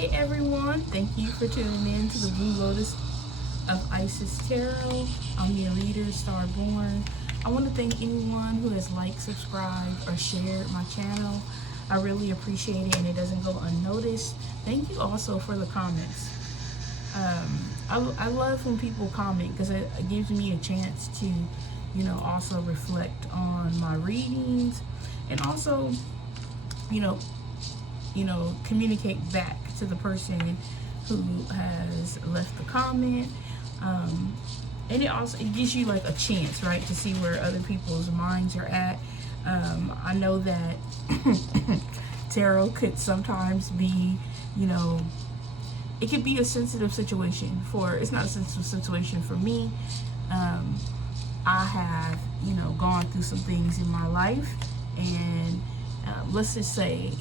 Hi everyone, thank you for tuning in to the Blue Lotus of Isis Tarot. I'm your reader, Starr Born. I want to thank anyone who has liked, subscribed, or shared my channel. I really appreciate it and it doesn't go unnoticed. Thank you also for the comments. I love when people comment because it gives me a chance to, also reflect on my readings and also, communicate back to the person who has left the comment. And it gives you like a chance, right, to see where other people's minds are at. I know that tarot could sometimes be, it could be a sensitive situation it's not a sensitive situation for me. I have, gone through some things in my life, and let's just say,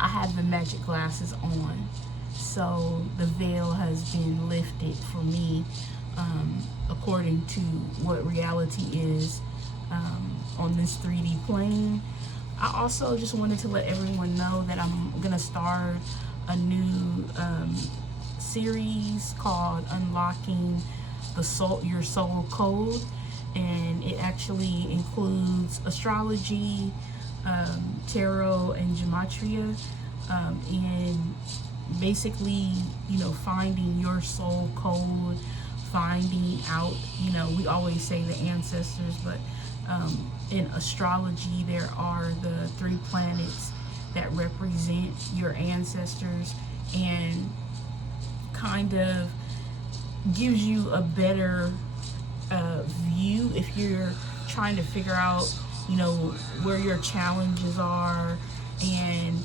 I have the magic glasses on, so the veil has been lifted for me, according to what reality is on this 3D plane. I also just wanted to let everyone know that I'm gonna start a new series called Unlocking Your Soul Code, and it actually includes astrology, tarot, and gematria, and basically, finding your soul code, finding out, we always say the ancestors, but in astrology there are the 3 planets that represent your ancestors, and kind of gives you a better view if you're trying to figure out, where your challenges are and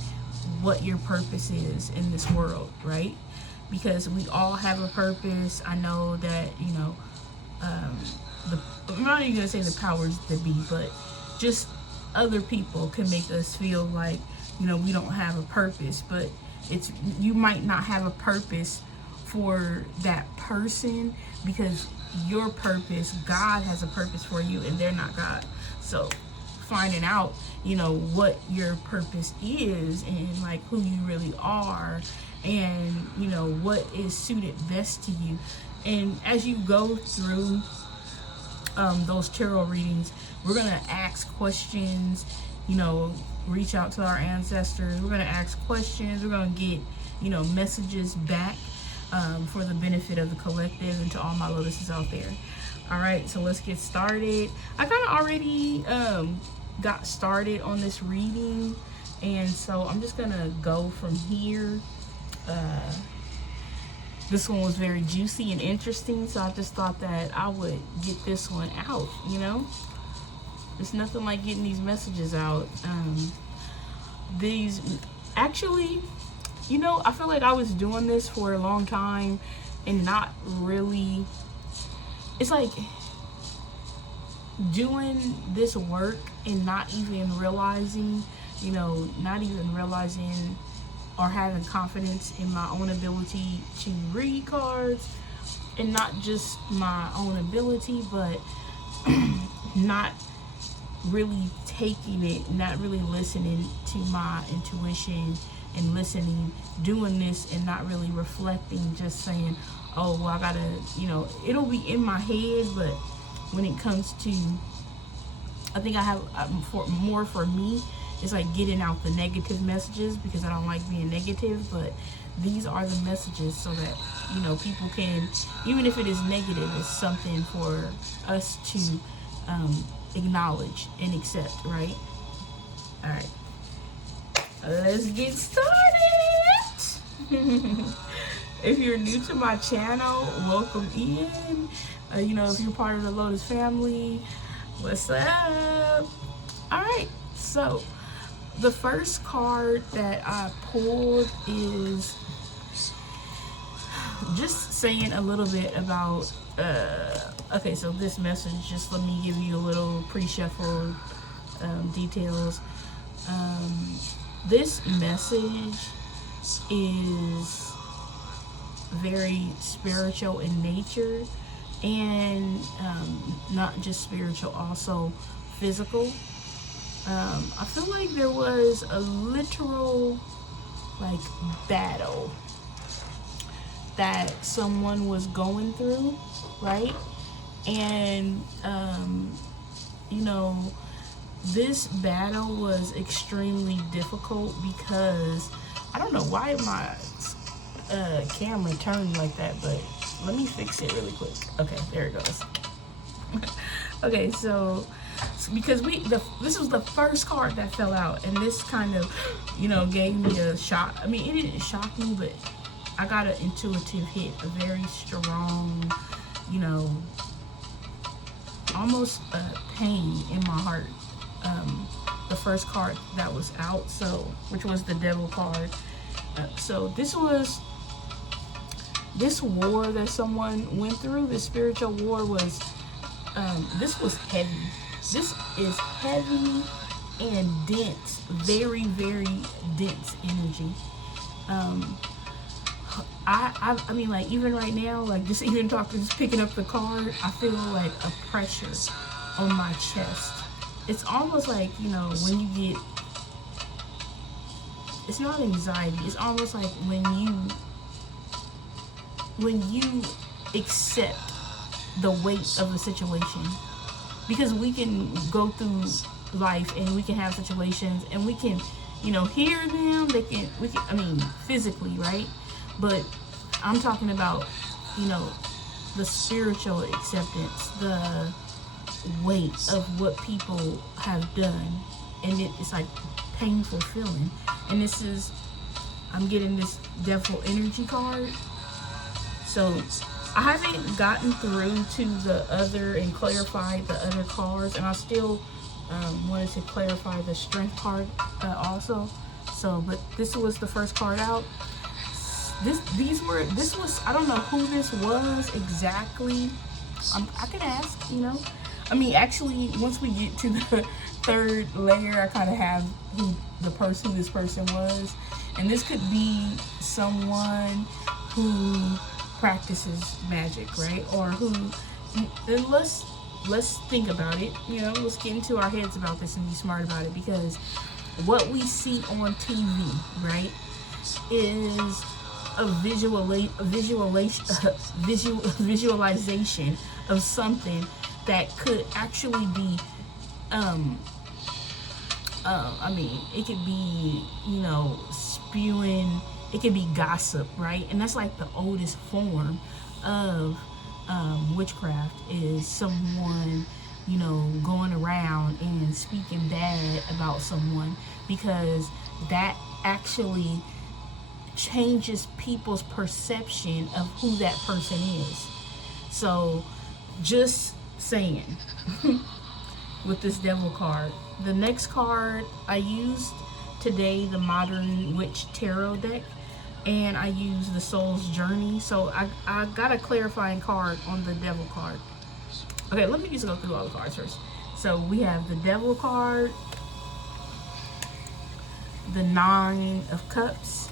what your purpose is in this world, right? Because we all have a purpose. I know that, I'm not even gonna say the powers that be, but just other people can make us feel like, we don't have a purpose, but you might not have a purpose for that person, because your purpose, God has a purpose for you and they're not God. So finding out, what your purpose is and like who you really are, and what is suited best to you. And as you go through those tarot readings, we're gonna ask questions, reach out to our ancestors. We're gonna ask questions. We're gonna get, messages back for the benefit of the collective and to all my lotuses out there. All right, so let's get started. I kind of already got started on this reading, and so I'm just gonna go from here. This one was very juicy and interesting, so I just thought that I would get this one out. There's nothing like getting these messages out. These actually, I feel like I was doing this for a long time and not really, it's like doing this work and not even realizing, or having confidence in my own ability to read cards, and not just my own ability, but not really taking it, not really listening to my intuition and listening, doing this and not really reflecting, just saying, oh, well, I gotta, it'll be in my head, but when it comes to, I think I have more for me, it's like getting out the negative messages, because I don't like being negative, but these are the messages so that, people can, even if it is negative, it's something for us to acknowledge and accept, right? All right. Let's get started. If you're new to my channel, welcome in. If you're part of the Lotus family, what's up? All right, so the first card that I pulled is just saying a little bit about okay, so this message, just let me give you a little pre-shuffled details. This message is very spiritual in nature, and not just spiritual, also physical. I feel like there was a literal like battle that someone was going through, right? And you know, this battle was extremely difficult because I don't know why my camera turned like that, but let me fix it really quick. Okay, there it goes. Okay, so because this was the first card that fell out, and this kind of, you know, gave me a shock. I mean, it didn't shock me, but I got an intuitive hit, a very strong, you know, almost pain in my heart. The first card that was out, so which was the Devil card. So this was this war that someone went through. This spiritual war was. This was heavy. This is heavy and dense, very, very dense energy. I mean, like, even right now, like, just even talking, just picking up the card, I feel like a pressure on my chest. It's almost like, you know, when you get, it's not anxiety, it's almost like when you accept the weight of the situation, because we can go through life and we can have situations and we can, you know, hear them, I mean, physically, right? But I'm talking about, you know, the spiritual acceptance, the weight of what people have done, and it's like painful feeling. And this is, I'm getting this Devil energy card. So I haven't gotten through to the other and clarified the other cards, and I still wanted to clarify the Strength card also. So, but this was the first card out. This was, I don't know who this was exactly. I could ask, you know. I mean, actually, once we get to the third layer, I kind of have who this person was, and this could be someone who practices magic, right? Or who, and let's think about it, you know, let's get into our heads about this and be smart about it, because what we see on TV, right, is a visualization of something that could actually be I mean, it could be, you know, spewing, it could be gossip, right? And that's like the oldest form of witchcraft, is someone, you know, going around and speaking bad about someone, because that actually changes people's perception of who that person is. So just saying. With this Devil card, the next card I used today, the Modern Witch Tarot deck, and I used the Soul's Journey. So I got a clarifying card on the Devil card. Okay, let me just go through all the cards first. So we have the Devil card, the Nine of Cups,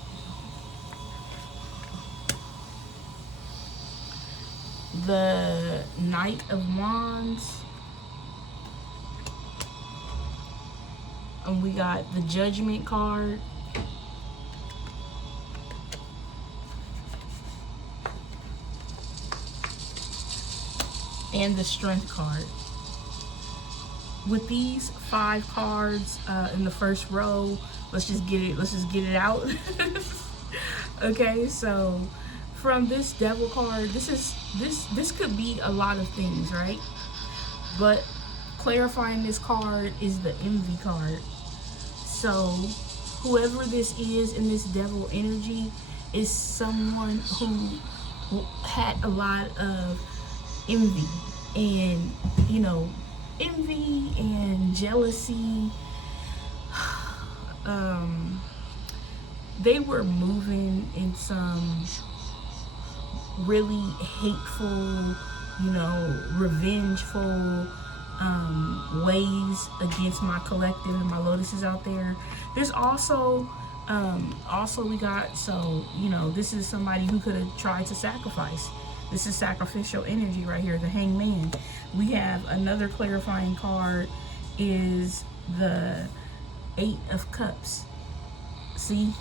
the Knight of Wands, and we got the Judgment card, and the Strength card. With these 5 cards in the first row, let's just get it out. Okay, so from this Devil card, this could be a lot of things, right? But clarifying this card is the Envy card. So whoever this is in this Devil energy is someone who had a lot of envy, and, you know, envy and jealousy. They were moving in some really hateful, you know, revengeful ways against my collective and my Lotuses out there. There's also we got, so, you know, this is somebody who could have tried to sacrifice. This is sacrificial energy right here, the Hangman. We have another clarifying card, is the 8 of Cups. See?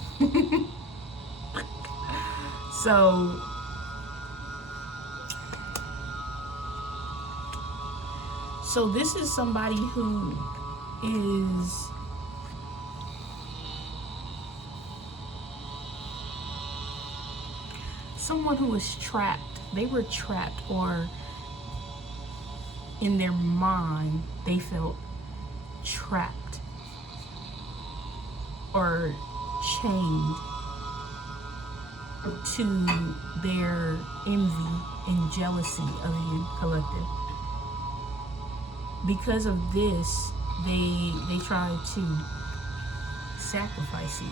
So this is somebody who is someone who is trapped. They were trapped, or in their mind they felt trapped or chained to their envy and jealousy of you, collective. Because of this, they tried to sacrifice you.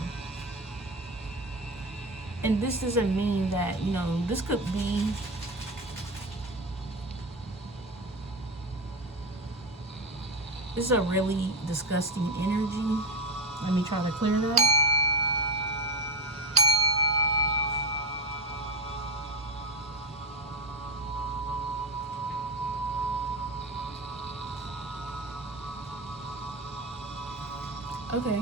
And this doesn't mean that, you know, this could be this is a really disgusting energy. Let me try to clear that. Okay.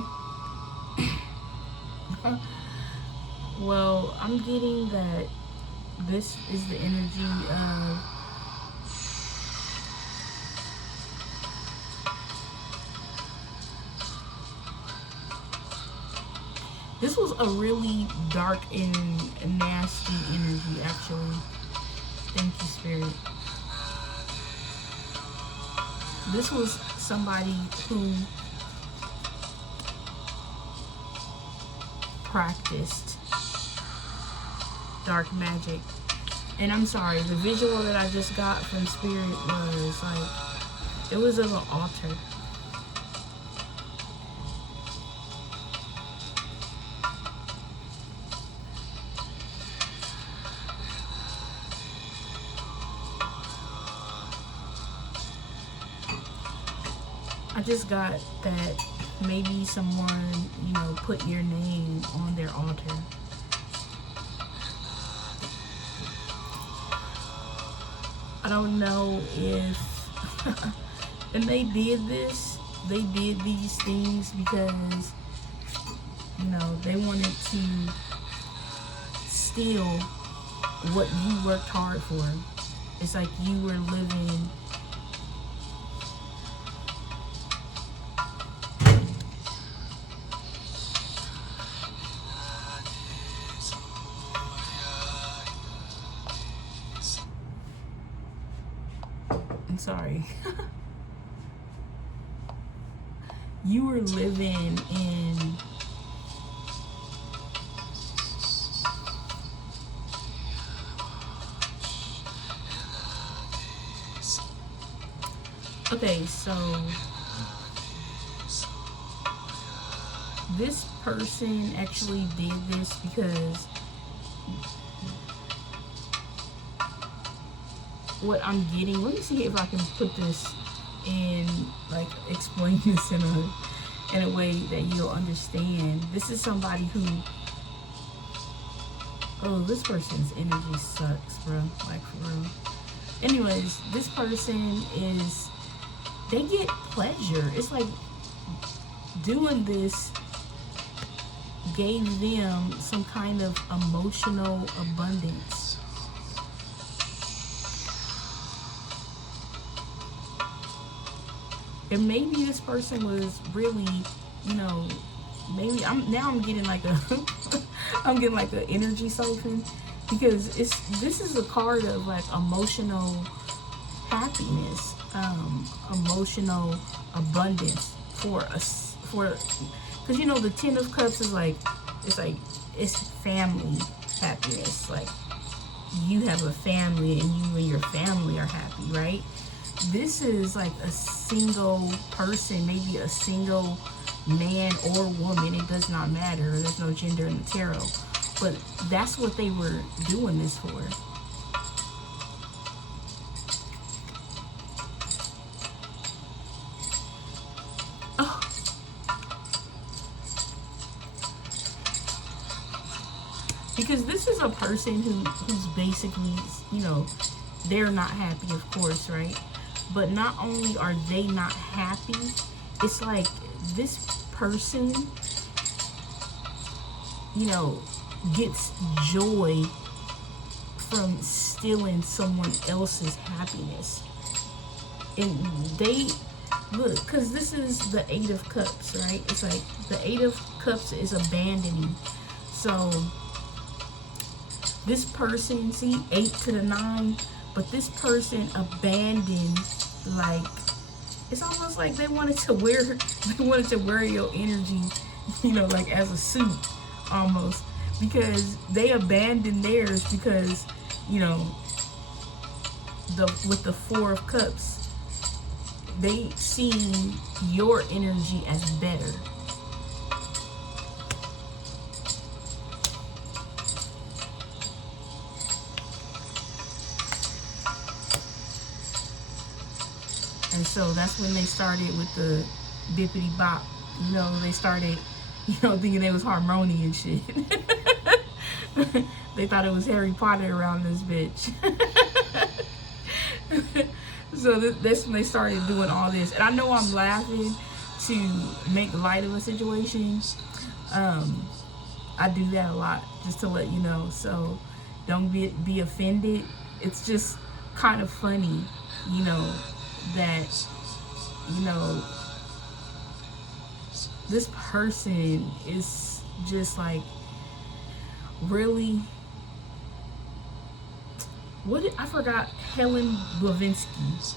Well, I'm getting that this is the energy of this was a really dark and nasty energy, actually. Thank you, Spirit. This was somebody who practiced dark magic. And I'm sorry, the visual that I just got from Spirit was like, it was of an altar. I just got that maybe someone, you know, put your name on their altar. I don't know if, and they did these things because, you know, they wanted to steal what you worked hard for. It's like you were living sorry. You were living in okay, so this person actually did this because what I'm getting, let me see if I can put this in, like, explain this in a way that you'll understand. This is somebody who, oh, this person's energy sucks, bro, like, for real. Anyways, this person is, they get pleasure. It's like doing this gave them some kind of emotional abundance. And maybe this person was really, you know, maybe I'm getting like a I'm getting like an energy siphon, because this is a card of like emotional happiness, emotional abundance because you know the Ten of Cups is like it's family happiness. Like you have a family and you and your family are happy, right? This is like a single person, maybe a single man or woman. It does not matter. There's no gender in the tarot. But that's what they were doing this for. Oh. Because this is a person who's basically, you know, they're not happy, of course, right? But not only are they not happy, it's like this person you know, gets joy from stealing someone else's happiness. And they look, because this is the Eight of Cups, right? It's like the Eight of Cups is abandoning. So this person, see, 8 to the 9, but this person abandoned, like, it's almost like they wanted to wear your energy, you know, like as a suit almost, because they abandoned theirs because, you know, with the Four of Cups, they seen your energy as better. And so that's when they started with the bippity bop. You know, they started, you know, thinking it was harmony and shit. They thought it was Harry Potter around this bitch. So that's when they started doing all this. And I know I'm laughing to make light of a situation. I do that a lot, just to let you know. So don't be offended. It's just kind of funny, you know, that, you know, this person is just like, really, I forgot. Helen Blavinsky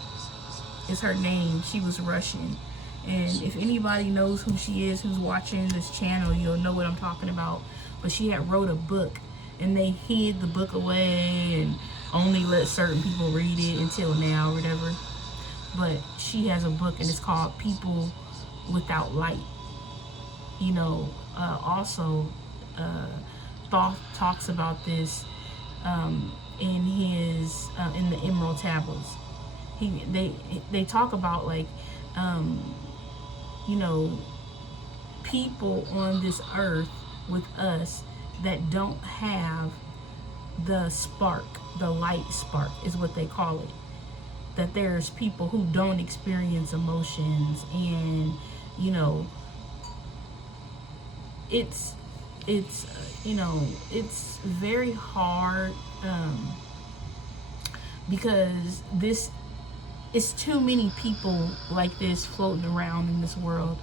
is her name. She was Russian, and if anybody knows who she is, who's watching this channel, you'll know what I'm talking about. But she had wrote a book, and they hid the book away and only let certain people read it until now or whatever. But she has a book, and it's called People Without Light. You know, also Thoth talks about this in his in the Emerald Tablets. They talk about, like, you know, people on this earth with us that don't have the spark, the light spark is what they call it. That there's people who don't experience emotions, and, you know, it's you know, it's very hard because it's too many people like this floating around in this world,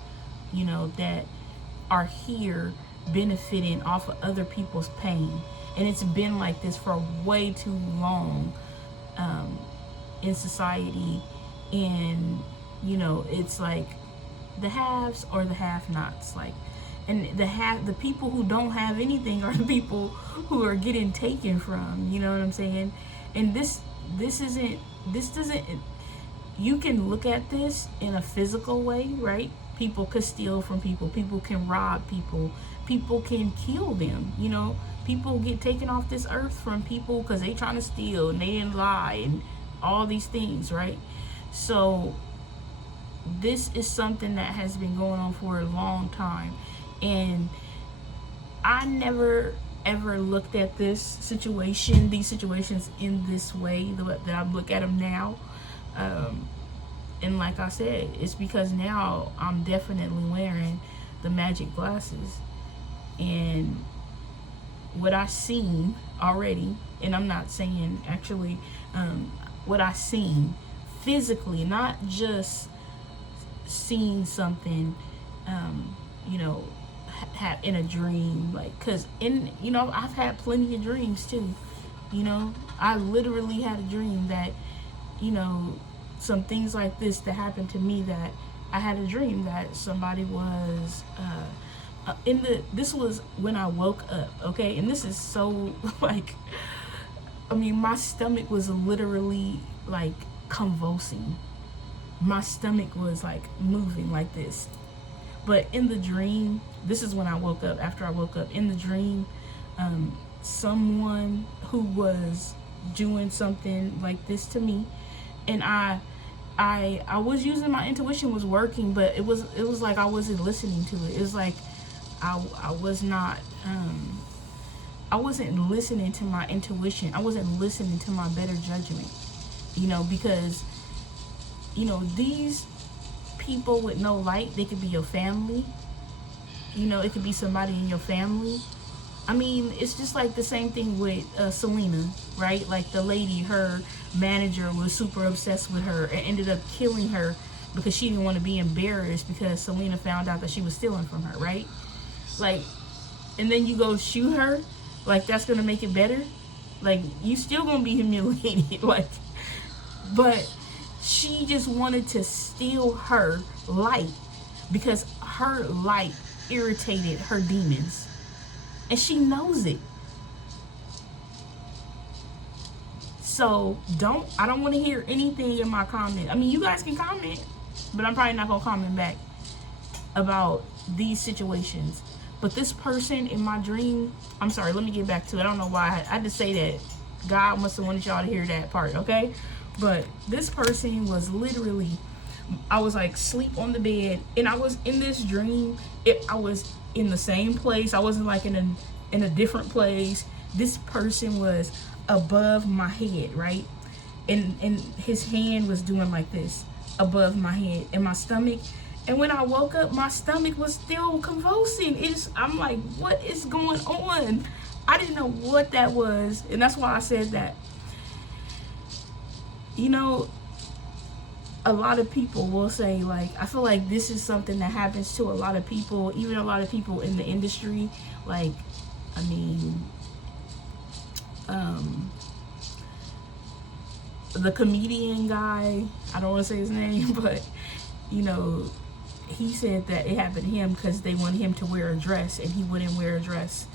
you know, that are here benefiting off of other people's pain. And it's been like this for way too long in society. And, you know, it's like the haves or the have-nots, like, and the people who don't have anything are the people who are getting taken from, you know what I'm saying? And this doesn't, you can look at this in a physical way, right? People could steal from people can rob people can kill them, you know? People get taken off this earth from people because they trying to steal and they didn't lie and all these things, right? So this is something that has been going on for a long time. And I never ever looked at these situations in this way that I look at them now. And like I said, it's because now I'm definitely wearing the magic glasses. And what I've seen already, and I'm not saying actually, what I've seen physically, not just seeing something, you know, in a dream, like, cause you know, I've had plenty of dreams too, you know. I literally had a dream that, you know, some things like this that happened to me, that I had a dream that somebody was this was when I woke up, okay? And this is so, like, I mean, my stomach was literally like convulsing. My stomach was like moving like this. But in the dream, this is when I woke up. After I woke up, in the dream, someone who was doing something like this to me, and I was using my intuition, was working, but it was like I wasn't listening to it. It was like I was not I wasn't listening to my intuition. I wasn't listening to my better judgment, you know, because, you know, these people with no light, they could be your family, you know, it could be somebody in your family, I mean, it's just like the same thing with Selena, right? Like the lady, her manager was super obsessed with her and ended up killing her because she didn't want to be embarrassed because Selena found out that she was stealing from her, right? Like, and then you go shoot her, like that's gonna make it better. Like, you still gonna be humiliated, like, but she just wanted to steal her light because her light irritated her demons. And she knows it. So I don't want to hear anything in my comment. I mean, you guys can comment, but I'm probably not going to comment back about these situations. But this person in my dream, I'm sorry, let me get back to it. I don't know why I had to say that. God must have wanted y'all to hear that part, okay? But this person was literally, I was like sleep on the bed, and I was in this dream. I was in the same place. I wasn't like in a different place. This person was above my head, right? And his hand was doing like this above my head and my stomach. And when I woke up, my stomach was still convulsing. I'm like, what is going on? I didn't know what that was. And that's why I said that. You know, a lot of people will say, like, I feel like this is something that happens to a lot of people, even a lot of people in the industry. Like, I mean, the comedian guy, I don't want to say his name, but, you know, he said that it happened to him because they wanted him to wear a dress and he wouldn't wear a dress,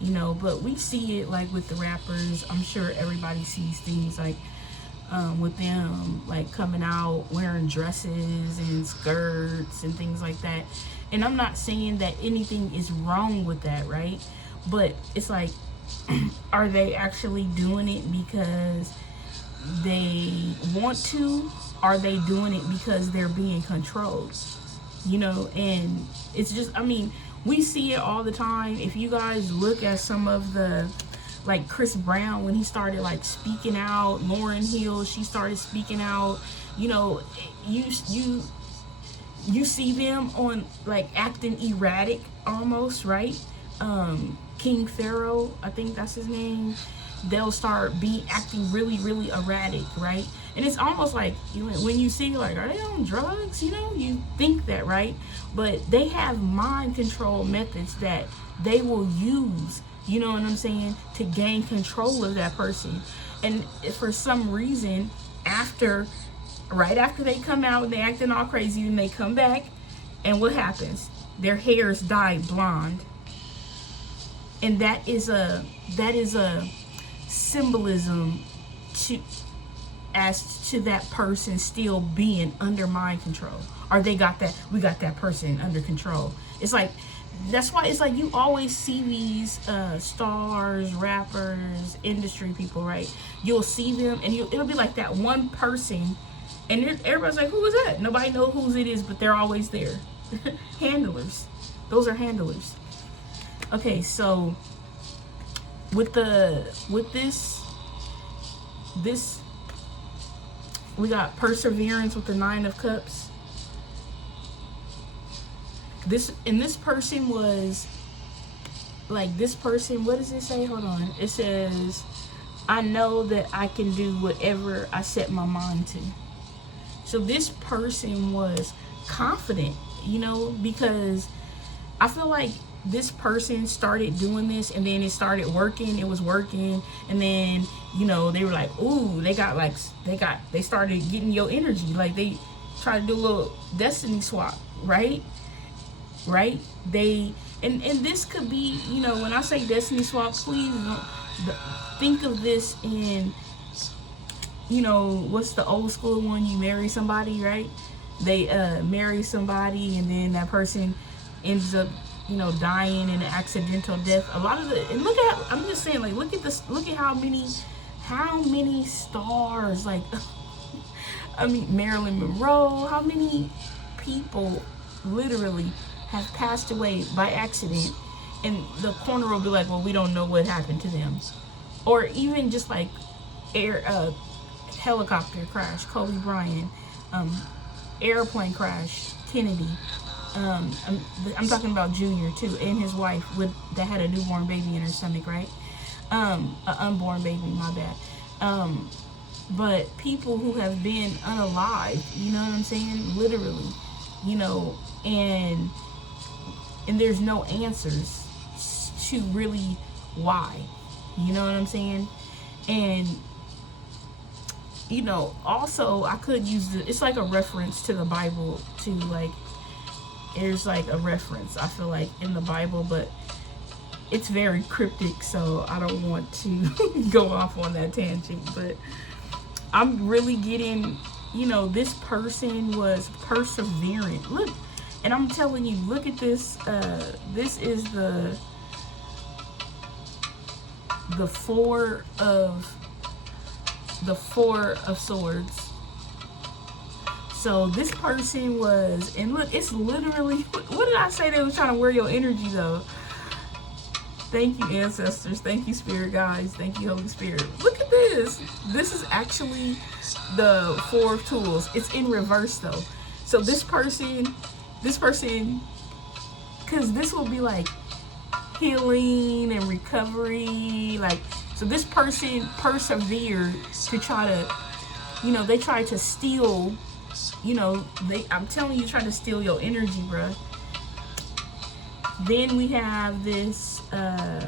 you know. But we see it, like, with the rappers. I'm sure everybody sees things, like, with them, like, coming out wearing dresses and skirts and things like that. And I'm not saying that anything is wrong with that, right? But it's like, are they actually doing it because they want to? Are they doing it because they're being controlled? You know, and it's just, I mean, we see it all the time. If you guys look at some of the, like Chris Brown, when he started like speaking out, Lauryn Hill, she started speaking out, you know, you see them on like acting erratic almost, right? King Pharaoh, I think that's his name. They'll start acting really, really erratic, right? And it's almost like, when you see, like, are they on drugs? You know, you think that, right? But they have mind control methods that they will use, you know what I'm saying, to gain control of that person. And for some reason, right after they come out and they acting all crazy, and they come back, and what happens? Their hair is dyed blonde. And that is a symbolism as to that person still being under mind control, or we got that person under control. It's like, that's why it's like you always see these stars, rappers, industry people, right? You'll see them, and it'll be like that one person, and everybody's like, who is that? Nobody knows whose it is, but they're always there. Handlers. Those are handlers. Okay, so with this we got perseverance with the 9 of Cups. This person was like, this person, what does it say? Hold on. It says, I know that I can do whatever I set my mind to. So this person was confident, you know, because I feel like this person started doing this, and then it started working. It was working, and then, you know, they were like, ooh, they started getting your energy. Like, they tried to do a little destiny swap, right? They and this could be, you know, when I say destiny swap, please don't think of this in, you know, what's the old school one? You marry somebody, right? They marry somebody, and then that person ends up, you know, dying in an accidental death. A lot of and look at, I'm just saying, like, look at this, look at how many stars, like, I mean, Marilyn Monroe, how many people literally have passed away by accident, and the coroner will be like, well, we don't know what happened to them. Or even just like helicopter crash, Kobe Bryant, airplane crash, Kennedy, I'm talking about Junior too, and his wife that had a newborn baby in her stomach, right? An unborn baby, my bad. But people who have been unalived, you know what I'm saying? Literally, you know, and there's no answers to really why, you know what I'm saying? And you know, also I could use it's like a reference to the Bible to like, there's like a reference I feel like in the Bible, but it's very cryptic, so I don't want to go off on that tangent. But I'm really getting, you know, this person was perseverant. Look, and I'm telling you, look at this. This is the four of swords. So this person was, and look, it's literally, what did I say? They was trying to wear your energy though. Thank you, ancestors. Thank you, spirit guides. Thank you, Holy Spirit. Look at this. This is actually the Four of Tools. It's in reverse though. So this person, because this will be like healing and recovery. Like, so this person persevered to try to, you know, they tried to steal, you know, I'm telling you, try to steal your energy, bruh. Then we have this, I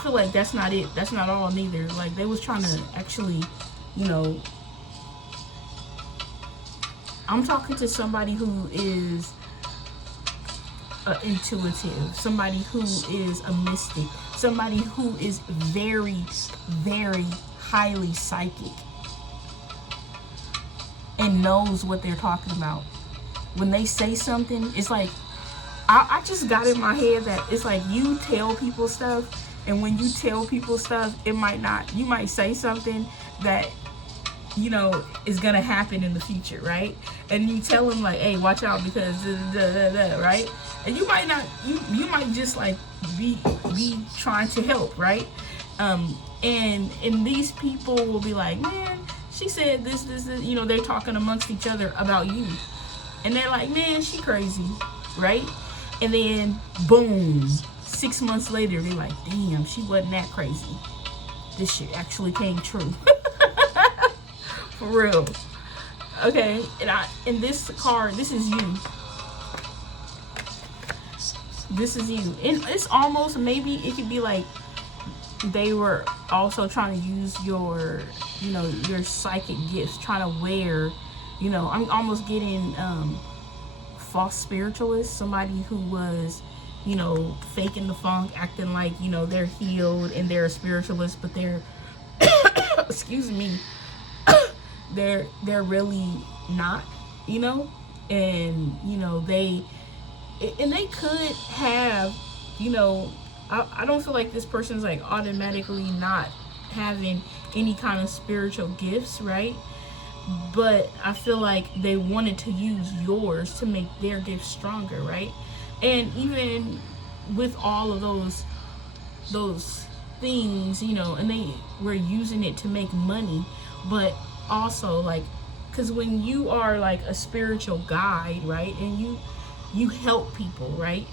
feel like that's not it. That's not all neither. Like, they was trying to actually, you know, I'm talking to somebody who is intuitive, somebody who is a mystic, somebody who is very, very highly psychic and knows what they're talking about. When they say something, it's like, I just got in my head that it's like you tell people stuff, and when you tell people stuff, it might not, you might say something that, you know, is gonna happen in the future, right? And you tell them like, hey, watch out because right? And you might not, you might just like be trying to help, right? And these people will be like, man, she said this, you know, they're talking amongst each other about you. And they're like, man, she crazy, right? And then, boom, 6 months later, they're like, damn, she wasn't that crazy. This shit actually came true. For real. Okay, and this card, this is you. This is you. And it's almost, maybe it could be like they were also trying to use your, you know, your psychic gifts, trying to wear, you know, I'm almost getting false spiritualist, somebody who was, you know, faking the funk, acting like, you know, they're healed and they're a spiritualist, but they're excuse me, they're really not, you know. And you know, they could have, you know, I don't feel like this person's like automatically not having any kind of spiritual gifts, right? But I feel like they wanted to use yours to make their gifts stronger, right? And even with all of those things, you know, and they were using it to make money, but also like, because when you are like a spiritual guide, right, and you help people, right?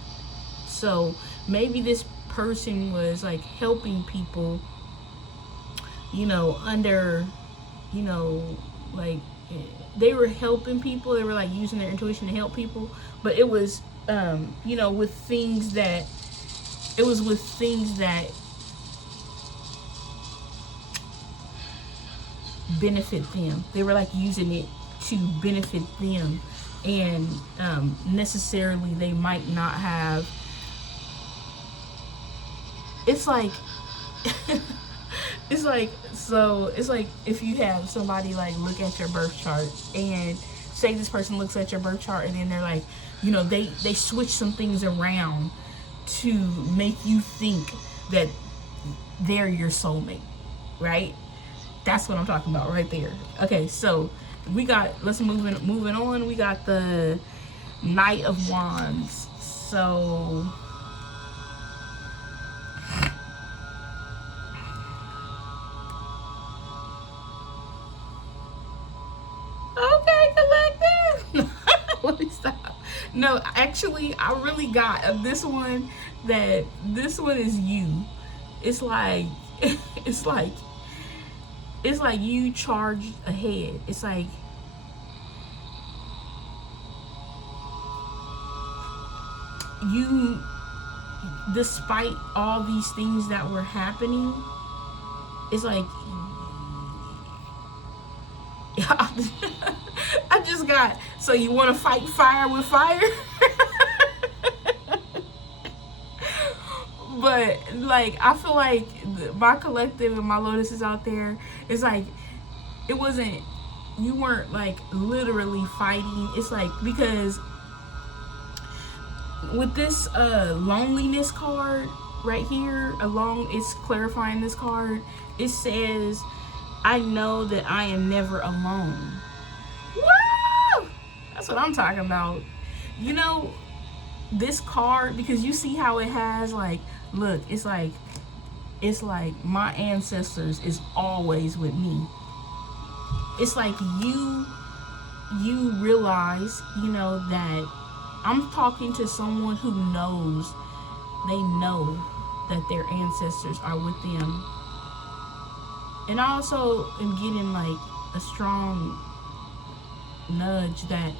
So maybe this person was like helping people, you know, under, you know, like they were helping people, they were like using their intuition to help people, but it was you know, with things that benefit them. They were like using it to benefit them, and necessarily they might not have, it's like it's like, so it's like if you have somebody like look at your birth chart, and say this person looks at your birth chart, and then they're like, you know, they switch some things around to make you think that they're your soulmate, right? That's what I'm talking about right there. Okay, so we got, let's moving on. We got the Knight of Wands. So okay, collective. No, actually, I really got this one. That this one is you. It's like, it's like, it's like you charged ahead. It's like you, despite all these things that were happening, it's like I just got, so you want to fight fire with fire? But like, I feel like my collective and my Lotuses out there, it's like, it wasn't, you weren't like literally fighting. It's like, because with this loneliness card right here, it's clarifying this card. It says, I know that I am never alone. Woo! That's what I'm talking about. You know, this card, because you see how it has like, look, it's like my ancestors is always with me. It's like you realize, you know, that I'm talking to someone who knows, they know that their ancestors are with them. And I also am getting like a strong nudge that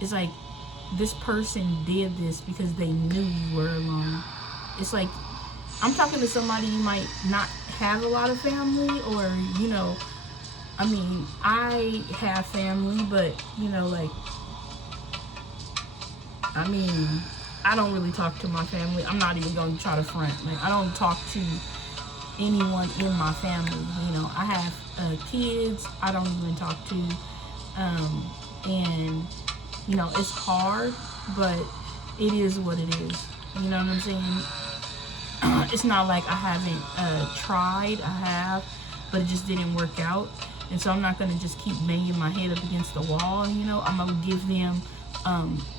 it's like this person did this because they knew you were alone. It's like, I'm talking to somebody, you might not have a lot of family, or, you know, I mean, I have family, but, you know, like, I mean, I don't really talk to my family. I'm not even going to try to front. Like, I don't talk to anyone in my family. You know, I have kids I don't even talk to. And, you know, it's hard, but it is what it is. You know what I'm saying? It's not like I haven't tried. I have, but it just didn't work out. And so I'm not going to just keep banging my head up against the wall. You know, I'm going to give them,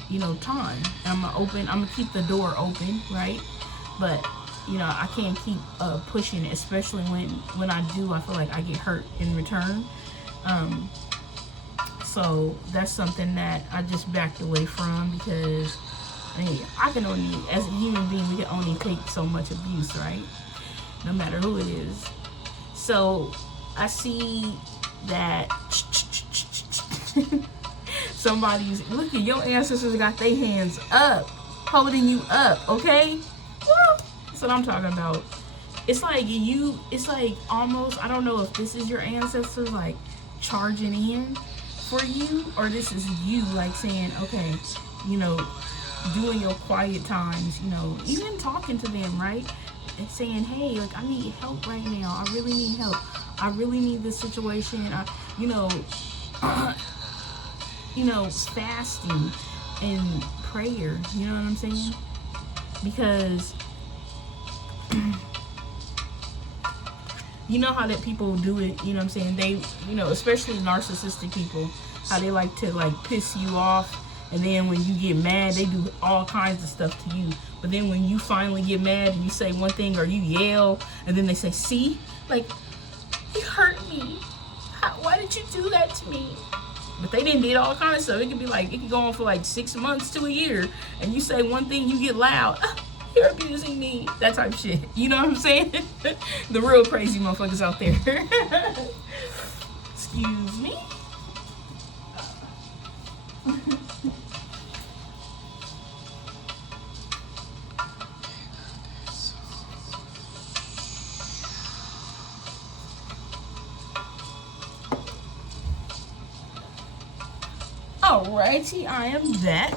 you know, time. And I'm going to keep the door open, right? But, you know, I can't keep pushing it, especially when I do, I feel like I get hurt in return. So that's something that I just backed away from, because I can only, as a human being, we can only take so much abuse, right? No matter who it is. So I see that somebody's, look at your ancestors got their hands up, holding you up, okay? Woo! That's what I'm talking about. It's like it's like almost, I don't know if this is your ancestors like charging in for you, or this is you like saying, okay, you know, doing your quiet times, you know, even talking to them, right? And saying, hey, like, I need help right now. I really need help. I really need this situation. You know, fasting and prayer. You know what I'm saying? Because you know how that people do it. You know what I'm saying? They, you know, especially narcissistic people, how they like to like piss you off. And then when you get mad, they do all kinds of stuff to you. But then when you finally get mad and you say one thing, or you yell, and then they say, see, like, you hurt me. Why did you do that to me? But they didn't do all kinds of stuff. It could be like, it could go on for like 6 months to a year. And you say one thing, you get loud. You're abusing me. That type of shit. You know what I'm saying? The real crazy motherfuckers out there. Excuse me. Alrighty, I am back.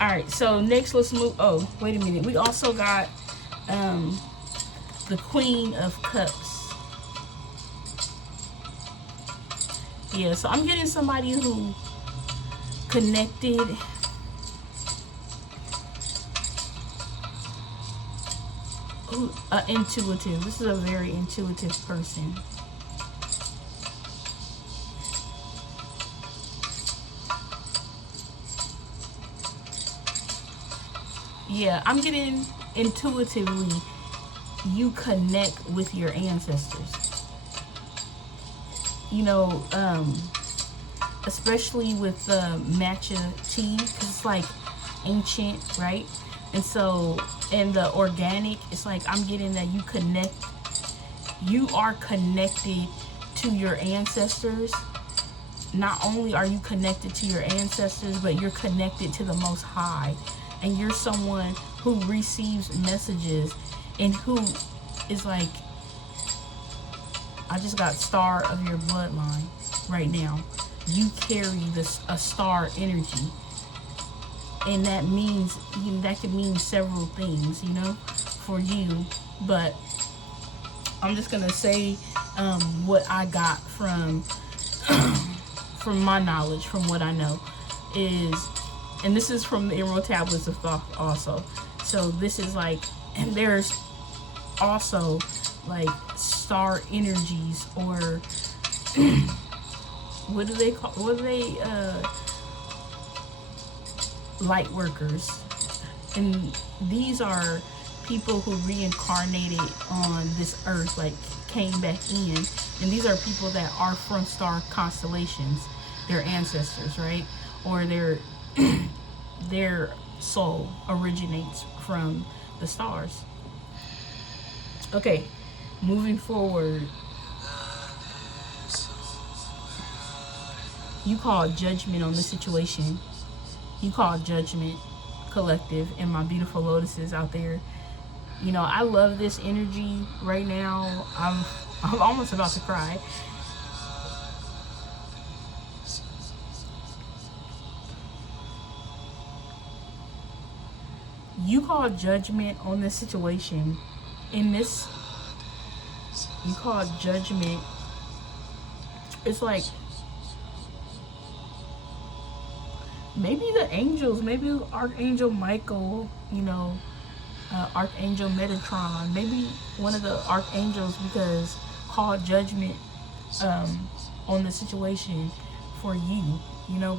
Alright, so next let's move. Oh, wait a minute. We also got the Queen of Cups. Yeah, so I'm getting somebody who connected. Intuitive. This is a very intuitive person. Yeah, I'm getting intuitively you connect with your ancestors. You know, especially with the matcha tea, because it's like ancient, right? And so in the organic, it's like I'm getting that you are connected to your ancestors. Not only are you connected to your ancestors, but you're connected to the Most High. And you're someone who receives messages and who is like, I just got star of your bloodline right now. You carry a star energy. And that means, that could mean several things, for you. But I'm just going to say what I got from my knowledge, from what I know, is, and this is from the Emerald Tablets of Thought also. So this is like, and there's also like star energies, or what are they light workers. And these are people who reincarnated on this earth, like came back in. And these are people that are from star constellations, their ancestors, right? Or their soul originates from the stars. Okay, moving forward. You call judgment on the situation. You call judgment, collective, and my beautiful lotuses out there. I love this energy right now. I'm almost about to cry. You call judgment on this situation. In this, you call judgment. It's like, maybe the angels, maybe Archangel Michael, Archangel Metatron, maybe one of the archangels, because call judgment on the situation for you,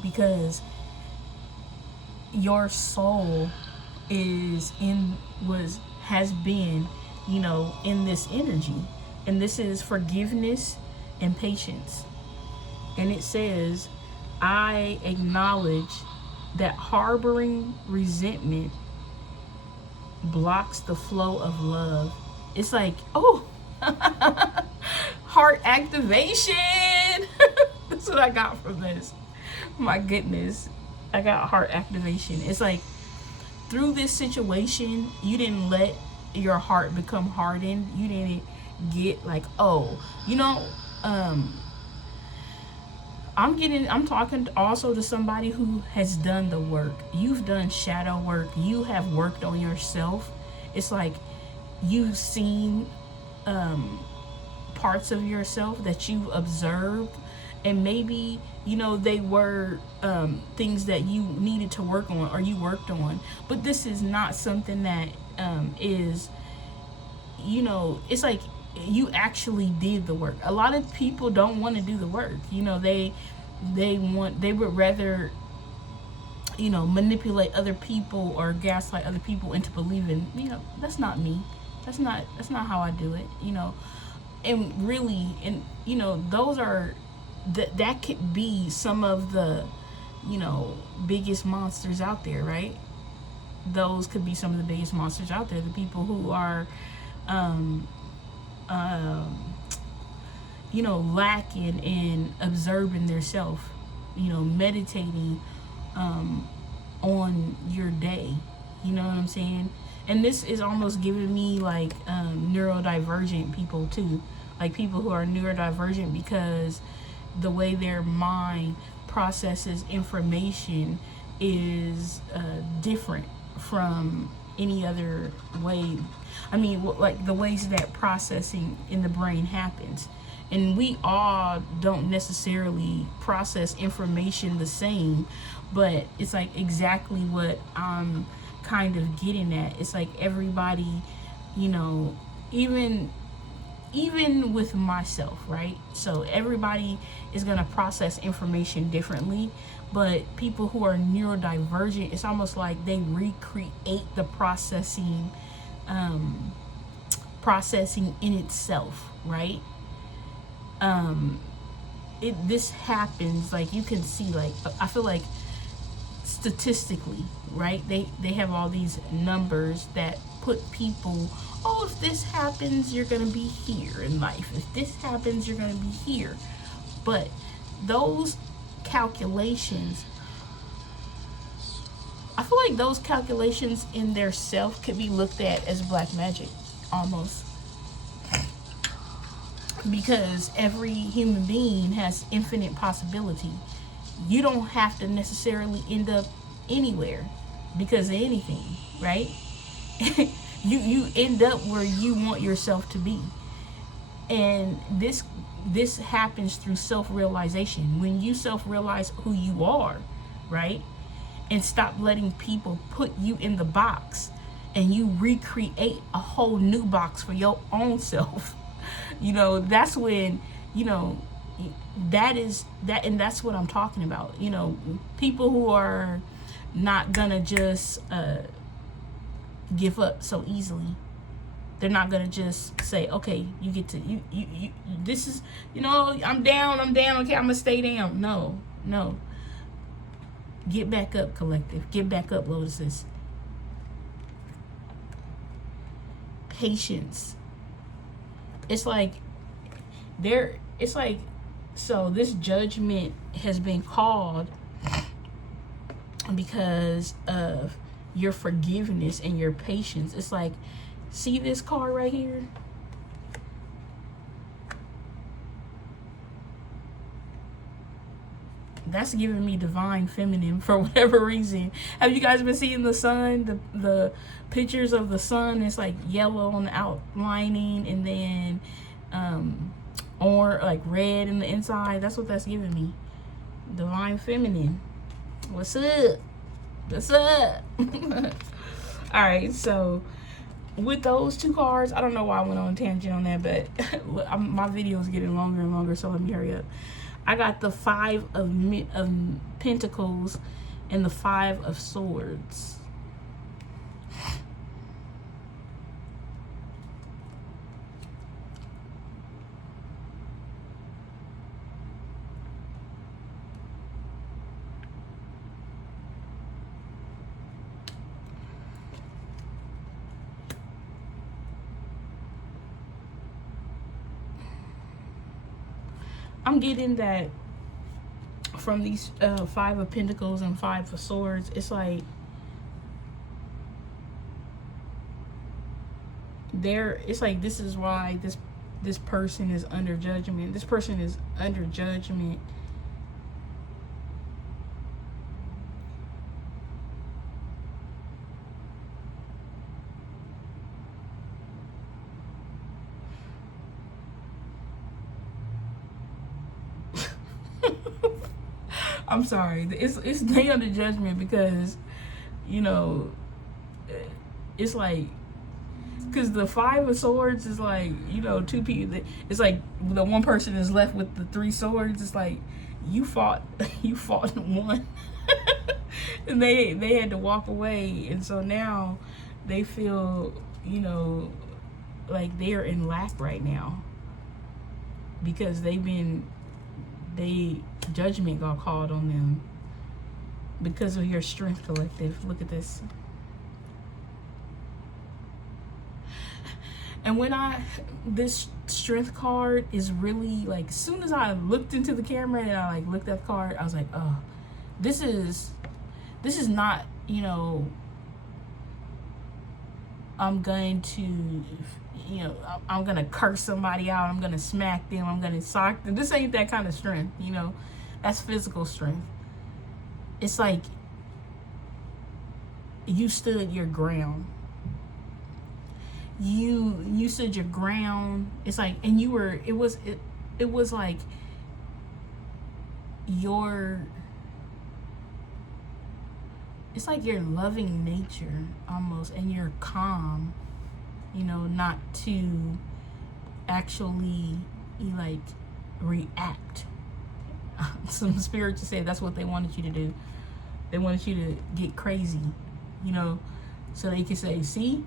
because your soul has been, in this energy. And this is forgiveness and patience. And it says, I acknowledge that harboring resentment blocks the flow of love. It's like, oh, heart activation. That's what I got from this. My goodness, I got heart activation. It's like, through this situation, you didn't let your heart become hardened. You didn't get like, I'm talking also to somebody who has done the work. You've done shadow work. You have worked on yourself. It's like you've seen parts of yourself that you observed, and maybe, they were things that you needed to work on, or you worked on. But this is not something that is, it's like you actually did the work. A lot of people don't want to do the work. They would rather, manipulate other people or gaslight other people into believing, that's not me. That's not how I do it, And really, and those are that could be some of the, biggest monsters out there, right? Those could be some of the biggest monsters out there. The people who are lacking in observing their self, meditating on your day. You know what I'm saying? And this is almost giving me like neurodivergent people too, like people who are neurodivergent, because the way their mind processes information is different from any other way. I mean, like the ways that processing in the brain happens. And we all don't necessarily process information the same, but it's like exactly what I'm kind of getting at. It's like everybody, even with myself, right? So everybody is going to process information differently, but people who are neurodivergent, it's almost like they recreate the processing in itself, right? this happens, like you can see, like I feel like statistically, right, they have all these numbers that put people, oh, if this happens you're gonna be here in life, if this happens you're gonna be here. But those calculations, I feel like those calculations in their self could be looked at as black magic almost, because every human being has infinite possibility. You don't have to necessarily end up anywhere because of anything, right? you end up where you want yourself to be. And this happens through self-realization. When you self-realize who you are, right? And stop letting people put you in the box, and you recreate a whole new box for your own self. You know, that's when, you know, that is that, and that's what I'm talking about. You know, people who are not gonna just give up so easily. They're not gonna just say, okay, you get to you this is, you know, I'm down, okay, I'm gonna stay down. No. Get back up, collective. Get back up, Lotuses. Patience. It's like so this judgment has been called because of your forgiveness and your patience. It's like, see this card right here? That's giving me divine feminine for whatever reason. Have you guys been seeing the sun? The pictures of the sun, it's like yellow on the outlining, and then or like red in the inside. That's what that's giving me. Divine feminine. What's up? All right, so with those two cards, I don't know why I went on a tangent on that, but my video is getting longer and longer, so let me hurry up. I got the 5 of Pentacles and the 5 of Swords. I'm getting that from these 5 of Pentacles and 5 of Swords. It's like this is why this person is under judgment. This person is under judgment I'm sorry. It's they under judgment because, you know, it's like, because the 5 of Swords is like, you know, 2 people. It's like the one person is left with the 3 swords. It's like you fought one, and they had to walk away, and so now they feel, you know, like they're in lack right now because judgment got called on them because of your strength, collective. Look at this. And when this strength card is really like, as soon as I looked into the camera and I like looked at the card, I was like, oh, this is not, you know, I'm going to, you know, I'm gonna curse somebody out, I'm gonna smack them, I'm gonna sock them. This ain't that kind of strength, you know. That's physical strength. It's like you stood your ground. You stood your ground. It's like, and you were, it was like it's like your loving nature almost, and you're calm, you know, not to actually like react. Some spirits say that's what they wanted you to do. They wanted you to get crazy, you know, so they can say, see,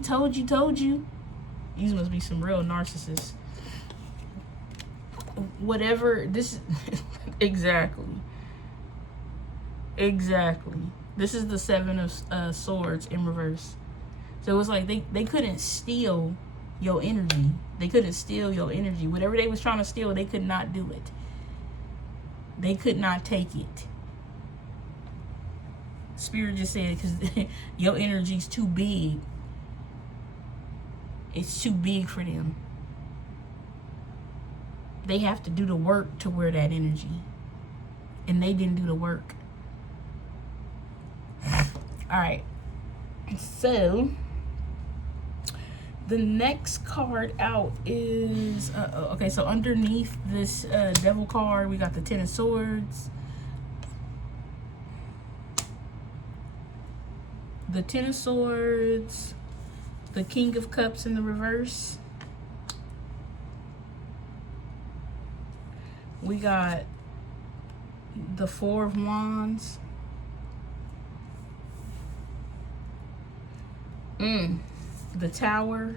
told you. These must be some real narcissists. whatever this exactly. This is the Seven of Swords in reverse. So it's like they couldn't steal your energy. They couldn't steal your energy. Whatever they was trying to steal, they could not do it. They could not take it. Spirit just said, because your energy's too big. It's too big for them. They have to do the work to wear that energy. And they didn't do the work. Alright. So, the next card out is... okay, so underneath this Devil card, we got the Ten of Swords. The Ten of Swords. The King of Cups in the reverse. We got the Four of Wands. The Tower.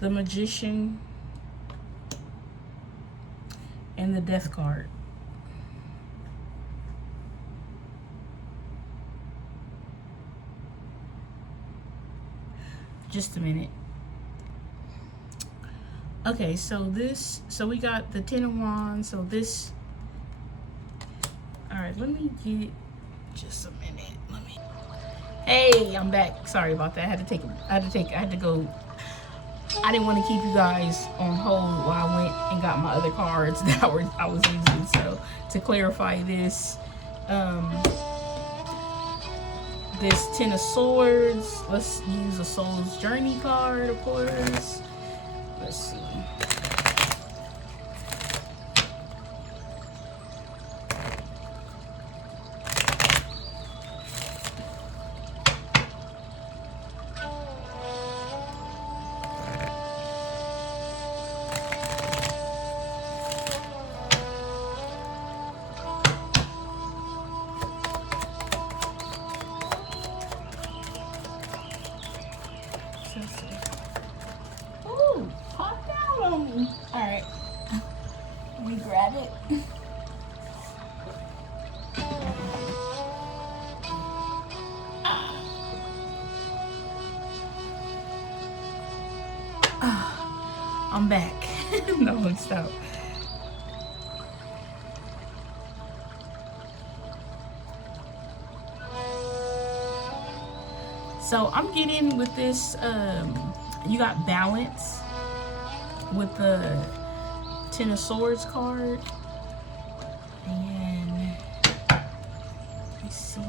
The Magician. And the Death card. Just a minute. Okay, so we got the Ten of Wands. So this, all right, let me get just a minute. Hey, I'm back. Sorry about that. I had to go. I didn't want to keep you guys on hold while I went and got my other cards that I was using. So to clarify this, this Ten of Swords, let's use a Soul's Journey card, of course. Let's see. Ooh, popped out on me. Alright. Let me grab it. I'm back. No, stop. So I'm getting with this, you got balance with the Ten of Swords card. And let's see.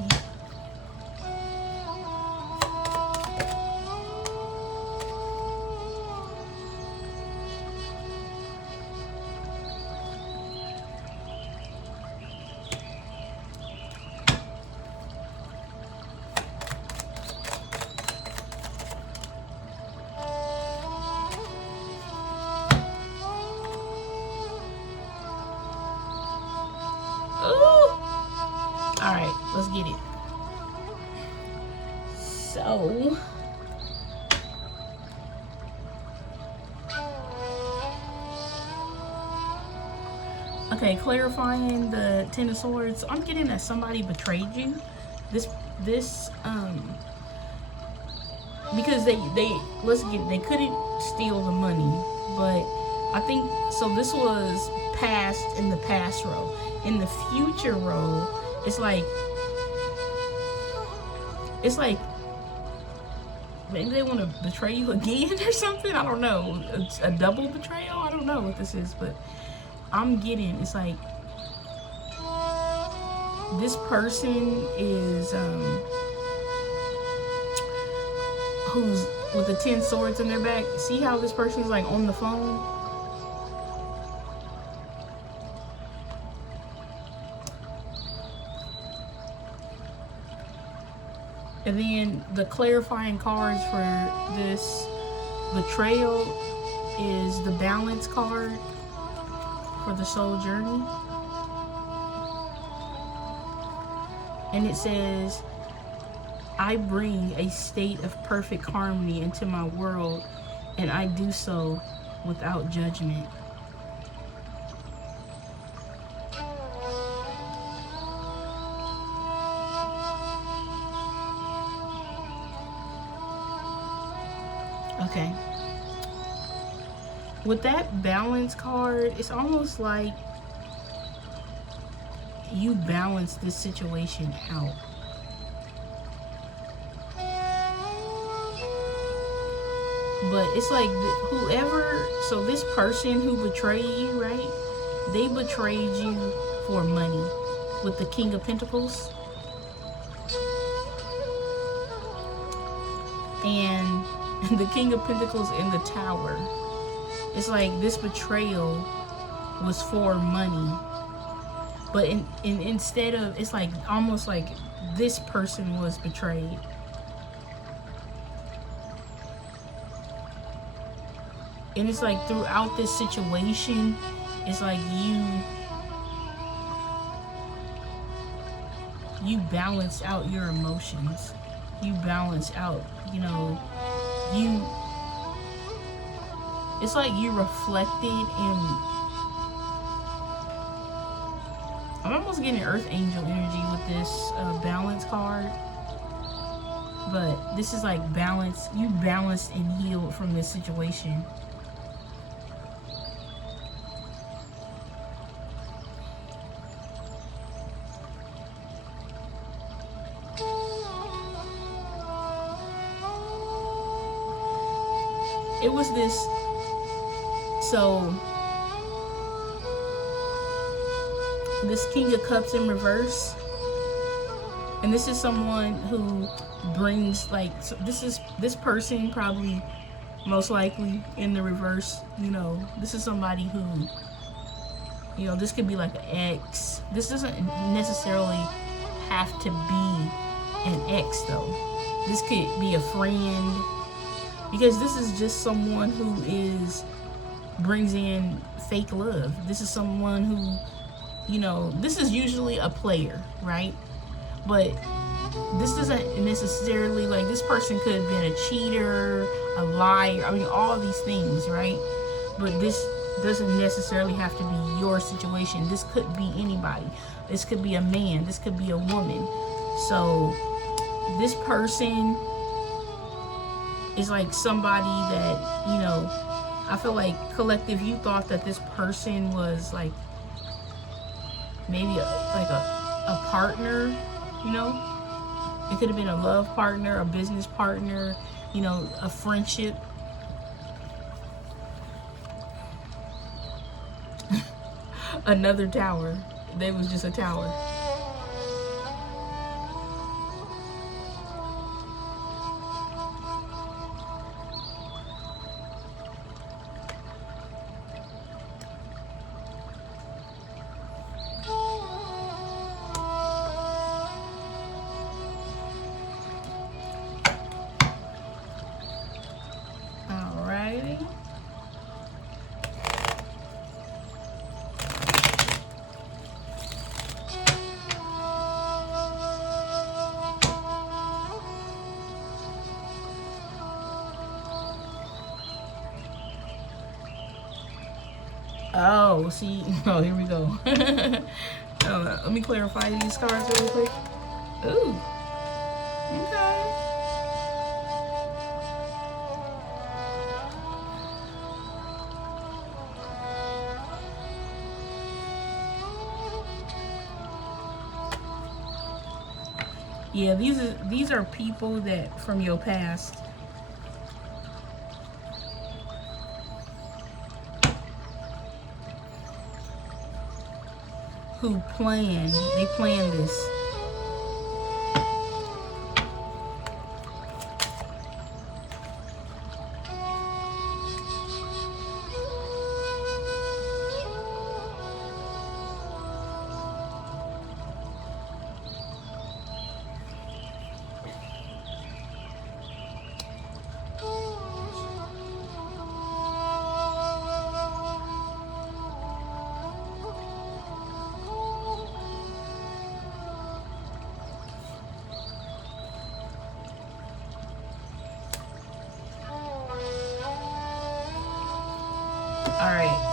All right, let's get it. So, okay, clarifying the Ten of Swords. I'm getting that somebody betrayed you. This because they couldn't steal the money, but I think so. This was past in the past row. In the future row, it's like maybe they want to betray you again or something. I don't know. It's a double betrayal. I don't know what this is, but I'm getting, it's like this person is who's with the 10 swords in their back. See how this person's like on the phone? And then the clarifying cards for this betrayal is the balance card for the soul journey. And it says, I bring a state of perfect harmony into my world, and I do so without judgment. Okay. With that balance card, it's almost like you balance this situation out. But it's like whoever, so this person who betrayed you, right? They betrayed you for money with the King of Pentacles. And the King of Pentacles in the Tower. It's like this betrayal was for money. But instead of, it's like almost like this person was betrayed. And it's like throughout this situation, it's like you balance out your emotions. You balance out, you know, it's like you reflected in, I'm almost getting Earth Angel energy with this balance card. But this is like balance, you balanced and healed from this situation. It was this, so this King of Cups in reverse, and this is someone who brings, like, so this person probably most likely in the reverse, you know, this is somebody who, you know, this could be like an ex. This doesn't necessarily have to be an ex though. This could be a friend. Because this is just someone who brings in fake love. This is someone who, you know, this is usually a player, right? But this doesn't necessarily, like, this person could have been a cheater, a liar, I mean, all these things, right? But this doesn't necessarily have to be your situation. This could be anybody. This could be a man. This could be a woman. So this person is like somebody that, you know, I feel like collective, you thought that this person was like maybe a partner, you know. It could have been a love partner, a business partner, you know, a friendship. Another tower. There was just a tower. Oh, see, oh, here we go. Let me clarify these cards really quick. Ooh, okay. Yeah, these are people that from your past. Who they planned this. All right.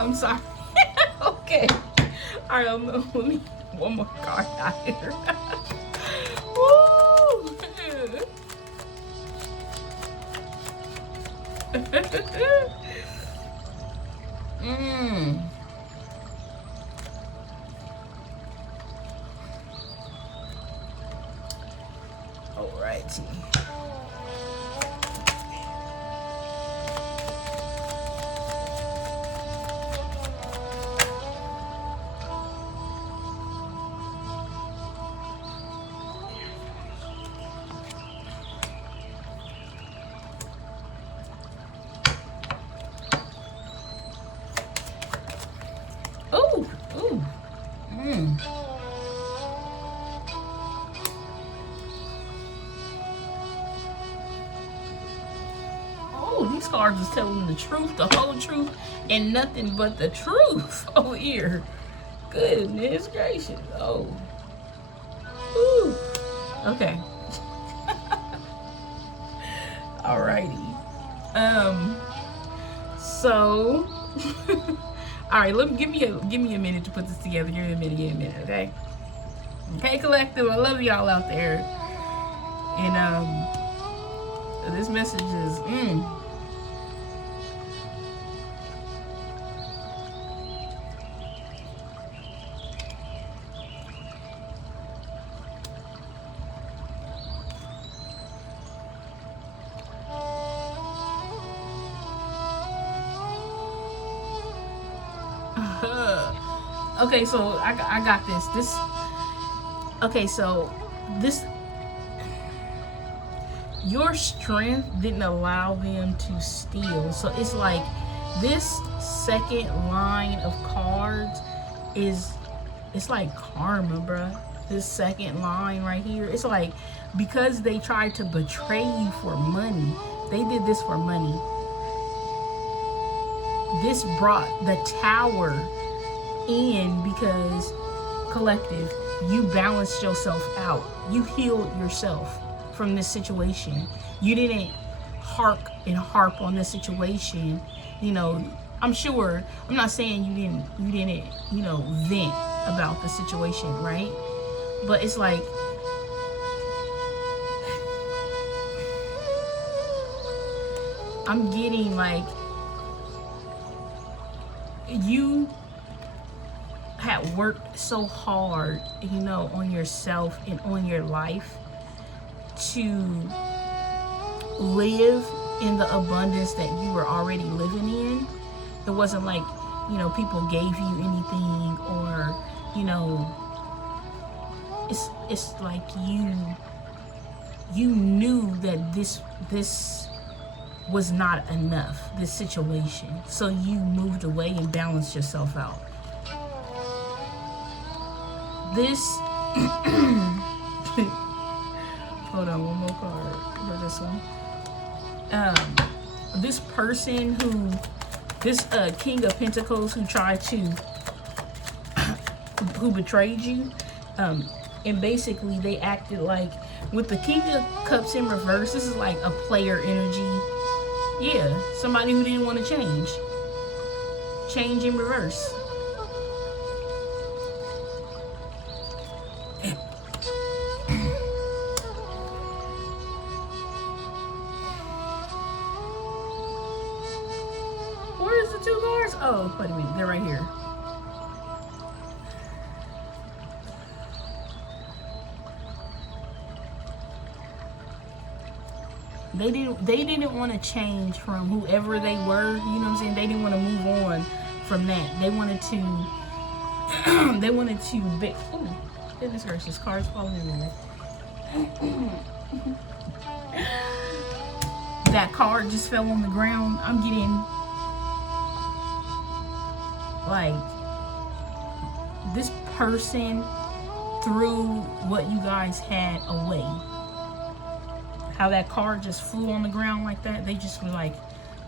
I'm sorry. Okay. All right, let me one more card out here. Woo! Alrighty. Ooh, ooh. Oh, these cards is telling the truth, the whole truth, and nothing but the truth over here. Goodness gracious. Oh. Ooh. Okay. Alrighty. So all right, give me a minute to put this together. Give me a minute, okay? Okay, collective, I love y'all out there. And this message is okay, so I got this. Okay, so this, your strength didn't allow them to steal. So it's like this second line of cards it's like karma, bruh. This second line right here, it's like because they tried to betray you for money, they did this for money. This brought the tower in because, collective, you balanced yourself out. You healed yourself from this situation. You didn't harp on this situation. You know, I'm sure, I'm not saying you didn't, you know, vent about the situation, right? But it's like, I'm getting like, you had worked so hard, you know, on yourself and on your life to live in the abundance that you were already living in. It wasn't like, you know, people gave you anything, or, you know, it's like you knew that this was not enough, this situation. So you moved away and balanced yourself out. This hold on, one more card for this one. This person this King of Pentacles who tried to who betrayed you, and basically they acted like, with the King of Cups in reverse, this is like a player energy. Yeah, somebody who didn't want to change in reverse. Where's the two cards? Oh, wait a minute, they're right here. They didn't want to change from whoever they were, you know what I'm saying? They didn't want to move on from that. They wanted to Goodness gracious, cards falling everywhere. That card just fell on the ground. I'm getting like this person threw what you guys had away. How that card just flew on the ground like that. They just were like,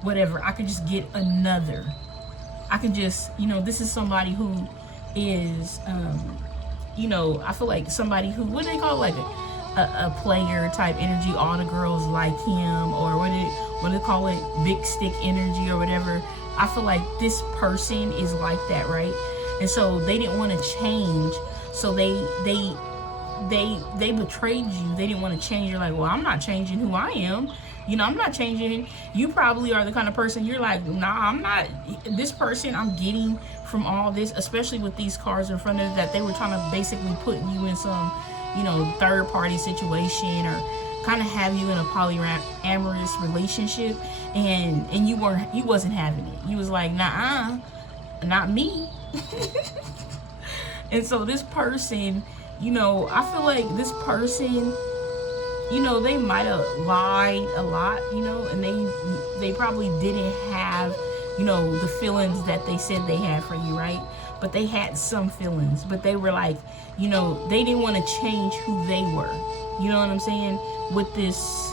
whatever, I could just get another. I could just, you know, this is somebody who is, you know, I feel like somebody who, what do they call it? Like a player type energy. All the girls like him, or what do they call it? Big stick energy or whatever. I feel like this person is like that, right? And so they didn't want to change. So they betrayed you. They didn't want to change. You're like, well, I'm not changing who I am. You know, I'm not changing. You probably are the kind of person you're like, nah, I'm not. This person I'm getting from all this, especially with these cards in front of it, that they were trying to basically put you in some, you know, third party situation, or kind of have you in a polyamorous relationship, and you wasn't having it. You was like, nah, not me. And so this person, you know, I feel like this person, you know, they might have lied a lot, you know, and they probably didn't have, you know, the feelings that they said they had for you, right? But they had some feelings, but they were like, you know, they didn't want to change who they were. You know what I'm saying? With this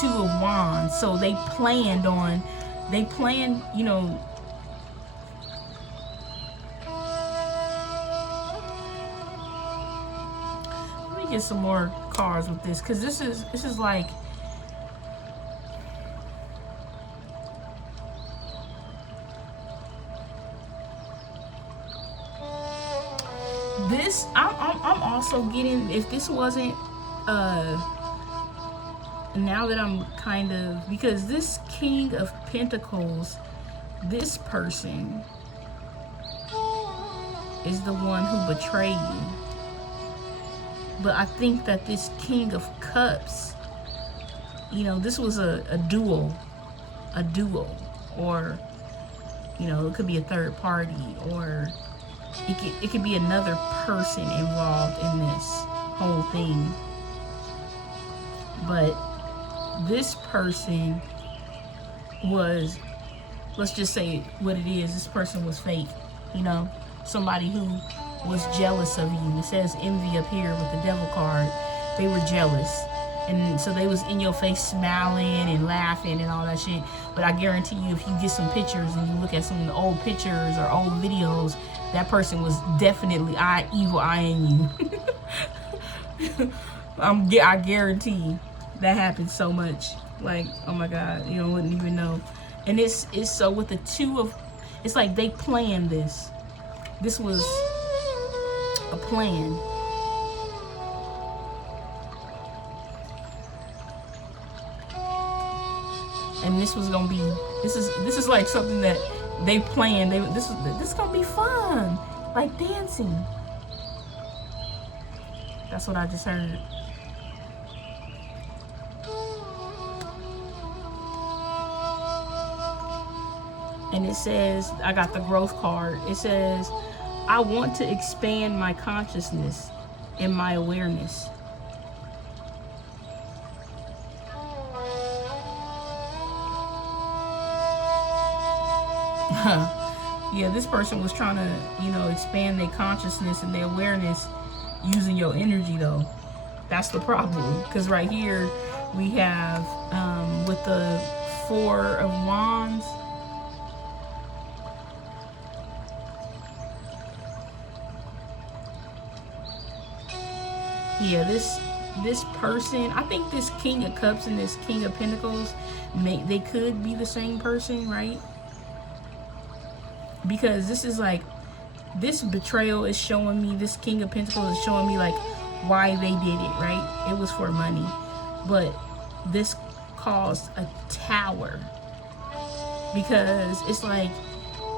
Two of Wands. So they planned, you know, get some more cards with this, because this is like, this I'm also getting, if this wasn't now that I'm kind of, because this King of Pentacles, this person is the one who betrayed you. But I think that this King of Cups, you know, this was a duel, or, you know, it could be a third party, or it could be another person involved in this whole thing. But this person was, let's just say what it is, this person was fake, you know, somebody who was jealous of you. It says envy up here with the devil card. They were jealous, and so they was in your face smiling and laughing and all that shit. But I guarantee you, if you get some pictures and you look at some of the old pictures or old videos, that person was definitely evil eyeing you. I guarantee that happens so much. Like, oh my God, you know, wouldn't even know. And it's so with the two of, it's like they planned this. This was a plan. And this was gonna be, this is like something that they planned. This is gonna be fun, like dancing. That's what I just heard. And it says, I got the growth card. It says, I want to expand my consciousness and my awareness. Yeah, this person was trying to, you know, expand their consciousness and their awareness using your energy, though. That's the problem. Because right here we have, with the Four of Wands, yeah, this person, I think this King of Cups and this King of Pentacles, they could be the same person, right? Because this is like, this betrayal is showing me, this King of Pentacles is showing me like why they did it, right? It was for money. But this caused a tower, because it's like,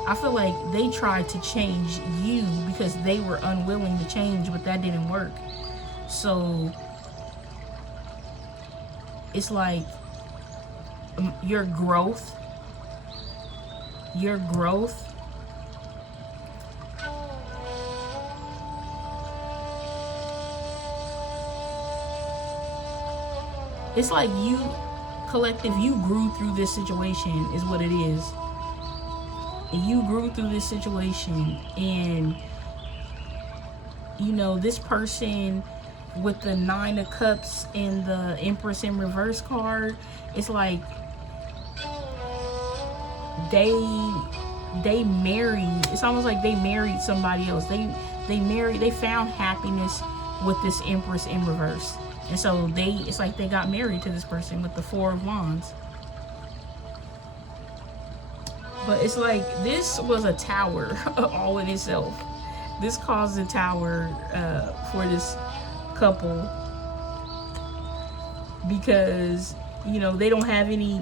I feel like they tried to change you because they were unwilling to change, but that didn't work. So it's like your growth It's like you, collective, you grew through this situation is what it is. You grew through this situation, and you know, this person with the 9 of Cups and the Empress in reverse card, it's like they married. It's almost like they married somebody else. They found happiness with this Empress in reverse, and so it's like they got married to this person with the 4 of Wands. But it's like this was a tower all in itself. This caused a tower for this couple, because you know they don't have any.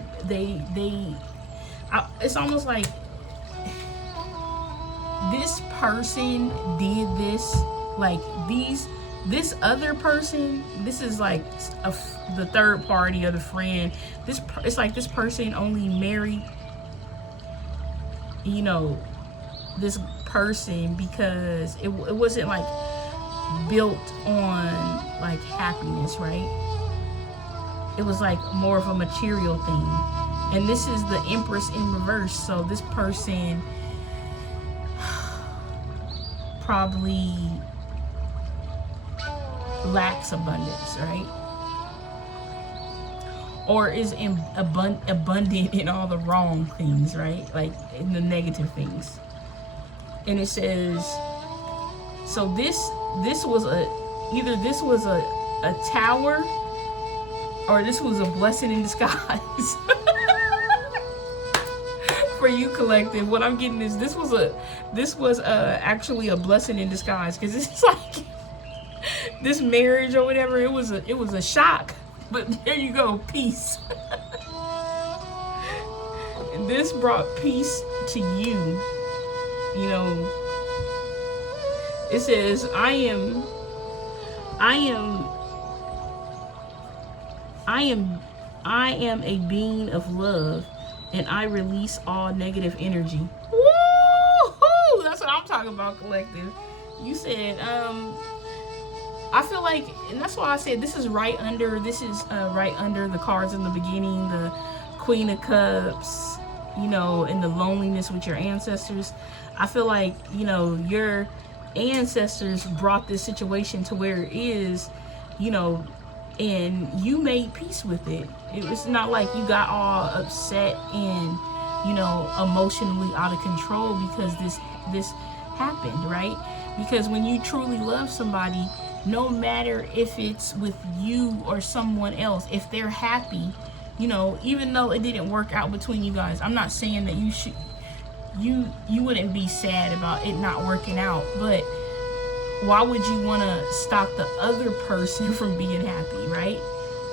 It's almost like this person did this. Like this other person. This is like the third party or the friend. It's like this person only married, you know, this person because it wasn't like built on like happiness, right? It was like more of a material thing. And this is the Empress in reverse, so this person probably lacks abundance, right? Or is abundant in all the wrong things, right? Like in the negative things. And it says, so this was either this was a tower, or this was a blessing in disguise. For you, collective, what I'm getting is this was actually a blessing in disguise, because it's like this marriage or whatever, it was a shock. But there you go, peace. And this brought peace to you. You know, it says, I am a being of love, and I release all negative energy. Woo-hoo! That's what I'm talking about, collective. You said, I feel like, and that's why I said this is right under the cards in the beginning, the Queen of Cups, you know, and the loneliness with your ancestors. I feel like, you know, your ancestors brought this situation to where it is, you know, and you made peace with it. It was not like you got all upset and, you know, emotionally out of control because this happened, right? Because when you truly love somebody, no matter if it's with you or someone else, if they're happy, you know, even though it didn't work out between you guys, I'm not saying that you wouldn't be sad about it not working out, but why would you want to stop the other person from being happy, right?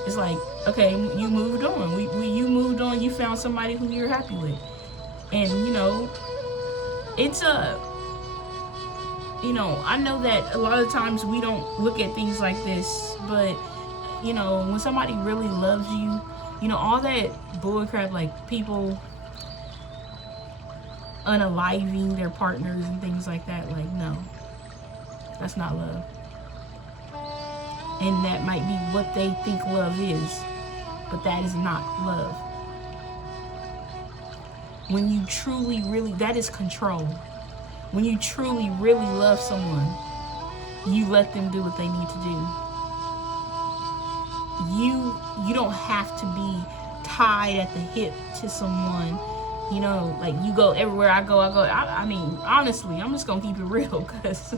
It's like, okay, you moved on. You moved on. You found somebody who you're happy with, and you know, it's you know, I know that a lot of times we don't look at things like this, but you know, when somebody really loves you, you know, all that bullcrap, like people unaliving their partners and things like that, like, no, that's not love. And that might be what they think love is, but that is not love. When you truly, really, that is control. When you truly, really love someone, you let them do what they need to do. You don't have to be tied at the hip to someone. You know, like you go everywhere I go. I mean, honestly, I'm just gonna keep it real, because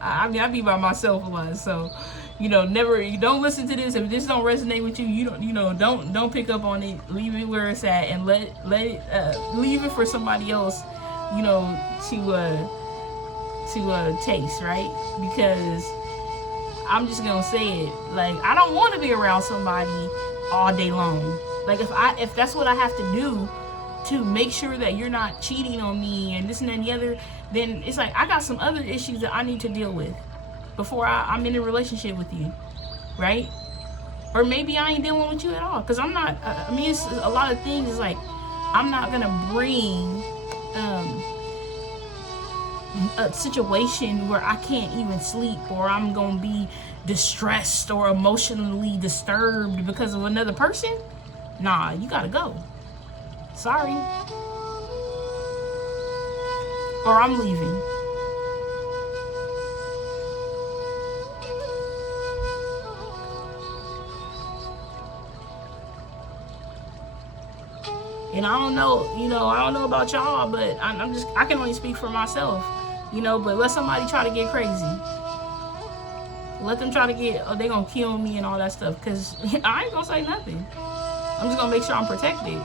I mean, I be by myself a lot. So, you know, you don't listen to this. If this don't resonate with you, don't pick up on it. Leave it where it's at, and let it leave it for somebody else, you know, to taste, right? Because I'm just gonna say it, like, I don't want to be around somebody all day long. Like, if that's what I have to do to make sure that you're not cheating on me and this and that and the other, then it's like I got some other issues that I need to deal with before I'm in a relationship with you, right? Or maybe I ain't dealing with you at all, because I'm not, I mean, it's a lot of things. It's like, I'm not gonna bring a situation where I can't even sleep, or I'm gonna be distressed or emotionally disturbed because of another person, nah, you gotta go. Sorry. Or I'm leaving. And I don't know, I don't know about y'all, but I can only speak for myself, but let somebody try to get crazy. Let them try to get, they gonna kill me and all that stuff, because I ain't gonna say nothing. I'm just gonna make sure I'm protected.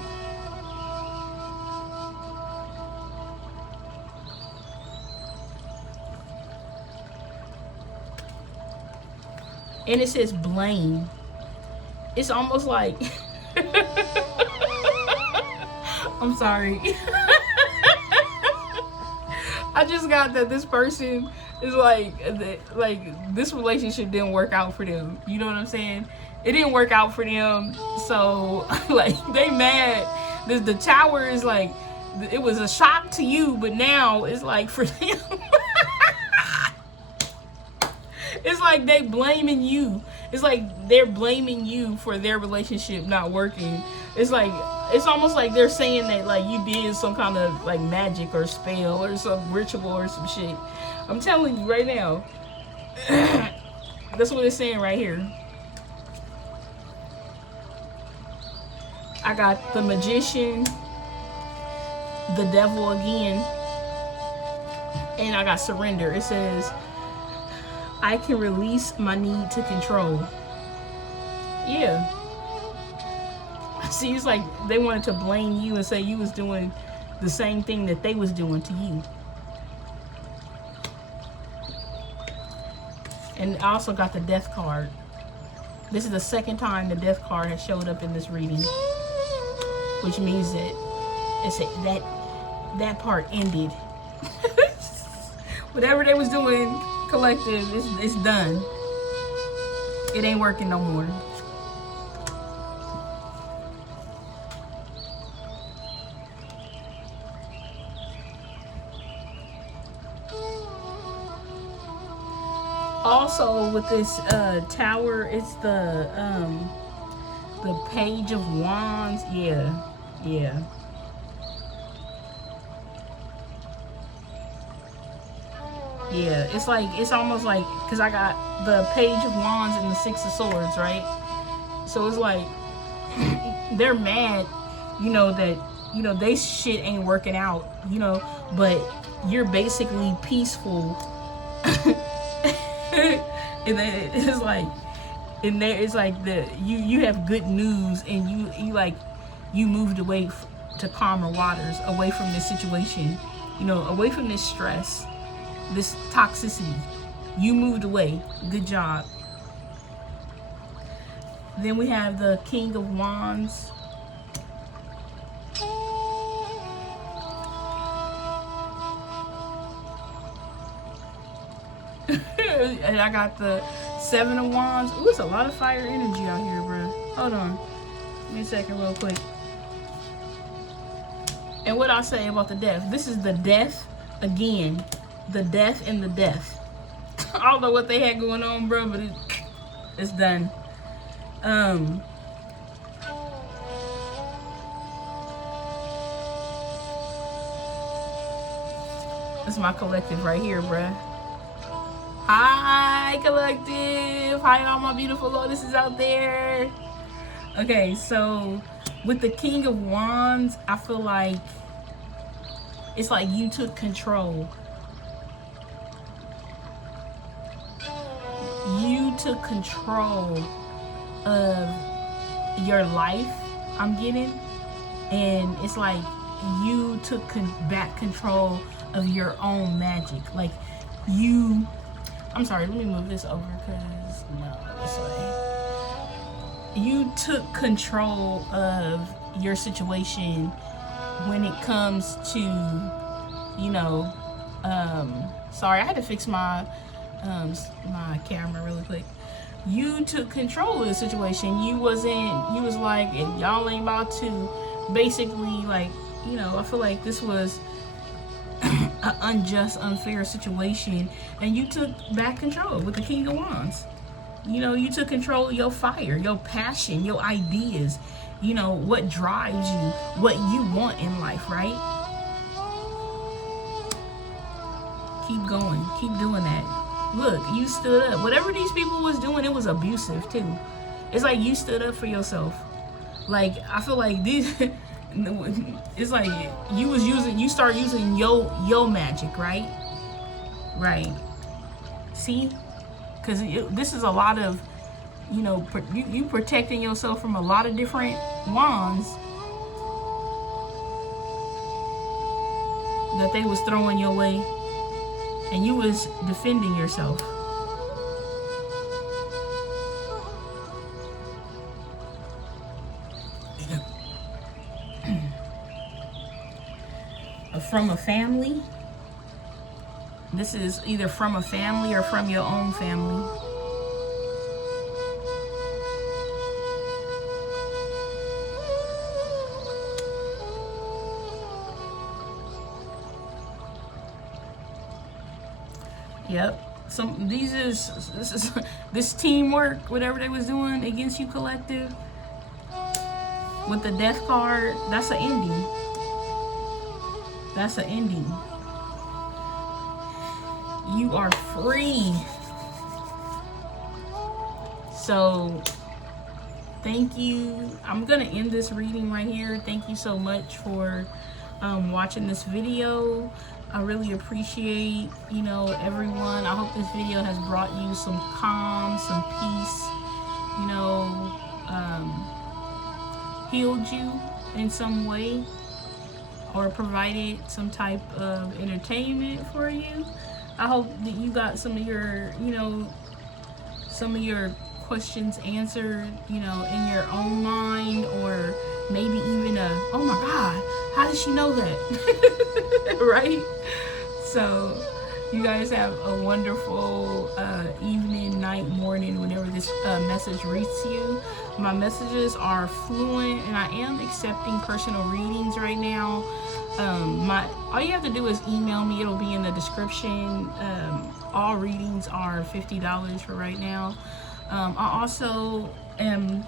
And it says blame. It's almost like, I'm sorry. I just got that this person is like this relationship didn't work out for them. You know what I'm saying? It didn't work out for them. So like they mad. The tower is like, it was a shock to you, but now it's like for them. It's like they blaming you. It's like they're blaming you for their relationship not working. It's like, it's almost like they're saying that like you did some kind of like magic or spell or some ritual or some shit. I'm telling you right now. That's what it's saying right here. I got the Magician, the Devil again, and I got Surrender. It says, I can release my need to control. Yeah. See, it's like they wanted to blame you and say you was doing the same thing that they was doing to you. And I also got the Death card. This is the second time the Death card has showed up in this reading, which means that it's that part ended. Whatever they was doing, collective, it's done. It ain't working no more. Also with this tower, it's the Page of Wands. Yeah. Yeah, it's almost like, because I got the Page of Wands and the Six of Swords, right? So it's like they're mad, that they shit ain't working out, but you're basically peaceful. And then it's like, and there it's like you have good news, and you moved away to calmer waters, away from this situation, away from this stress, this toxicity. You moved away. Good job. Then we have the King of Wands. And I got the Seven of Wands. Ooh, it's a lot of fire energy out here, bro. Hold on. Give me a second real quick. And what I say about the Death. This is the Death again. The Death and the Death. I don't know what they had going on, bro, but it's done. This is my collective right here, bruh. Hi, collective. Hi, all my beautiful Lotuses out there. Okay, so with the King of Wands, I feel like it's like you took control. You took control of your life, I'm getting. And it's like you took back control of your own magic. Like you... I'm sorry, let me move this over, because no, this way. You took control of your situation when it comes to, sorry, I had to fix my my camera really quick. You took control of the situation. You was like, and y'all ain't about to, basically, like, I feel like this was an unjust, unfair situation, and you took back control with the King of Wands. You know, you took control of your fire, your passion, your ideas, you know, what drives you, what you want in life, right? Keep going, keep doing that. Look, you stood up. Whatever these people was doing, it was abusive too. It's like you stood up for yourself. Like, I feel like these, it's like you start using your magic, right? Right. See? Because this is a lot of, you know, you protecting yourself from a lot of different wands that they was throwing your way, and you was defending yourself. From a family. This is either from a family or from your own family. Yep. This teamwork, whatever they was doing against you collective, with the death card, that's an ending. That's an ending. You are free. So thank you. I'm gonna end this reading right here. Thank you so much for watching this video. I really appreciate, you know, everyone. I hope this video has brought you some calm, some peace, you know, healed you in some way, or provided some type of entertainment for you. I hope that you got some of your, you know, some of your questions answered, you know, in your own mind, or maybe even oh my God, how did she know that? Right? So you guys have a wonderful evening, night, morning, whenever this message reaches you. My messages are fluent, and I am accepting personal readings right now. All you have to do is email me. It'll be in the description. All readings are $50 for right now. I also am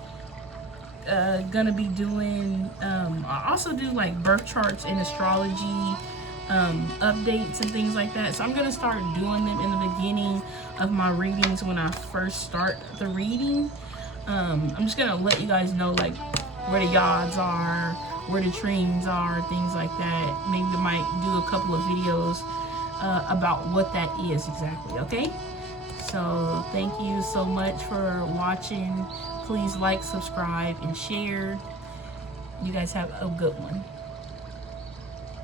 gonna be doing, I also do like birth charts and astrology updates and things like that. So I'm gonna start doing them in the beginning of my readings when I first start the reading. I'm just gonna let you guys know like where the yods are, where the trees are, things like that. Maybe I might do a couple of videos about what that is exactly, okay? So thank you so much for watching. Please like, subscribe, and share. You guys have a good one.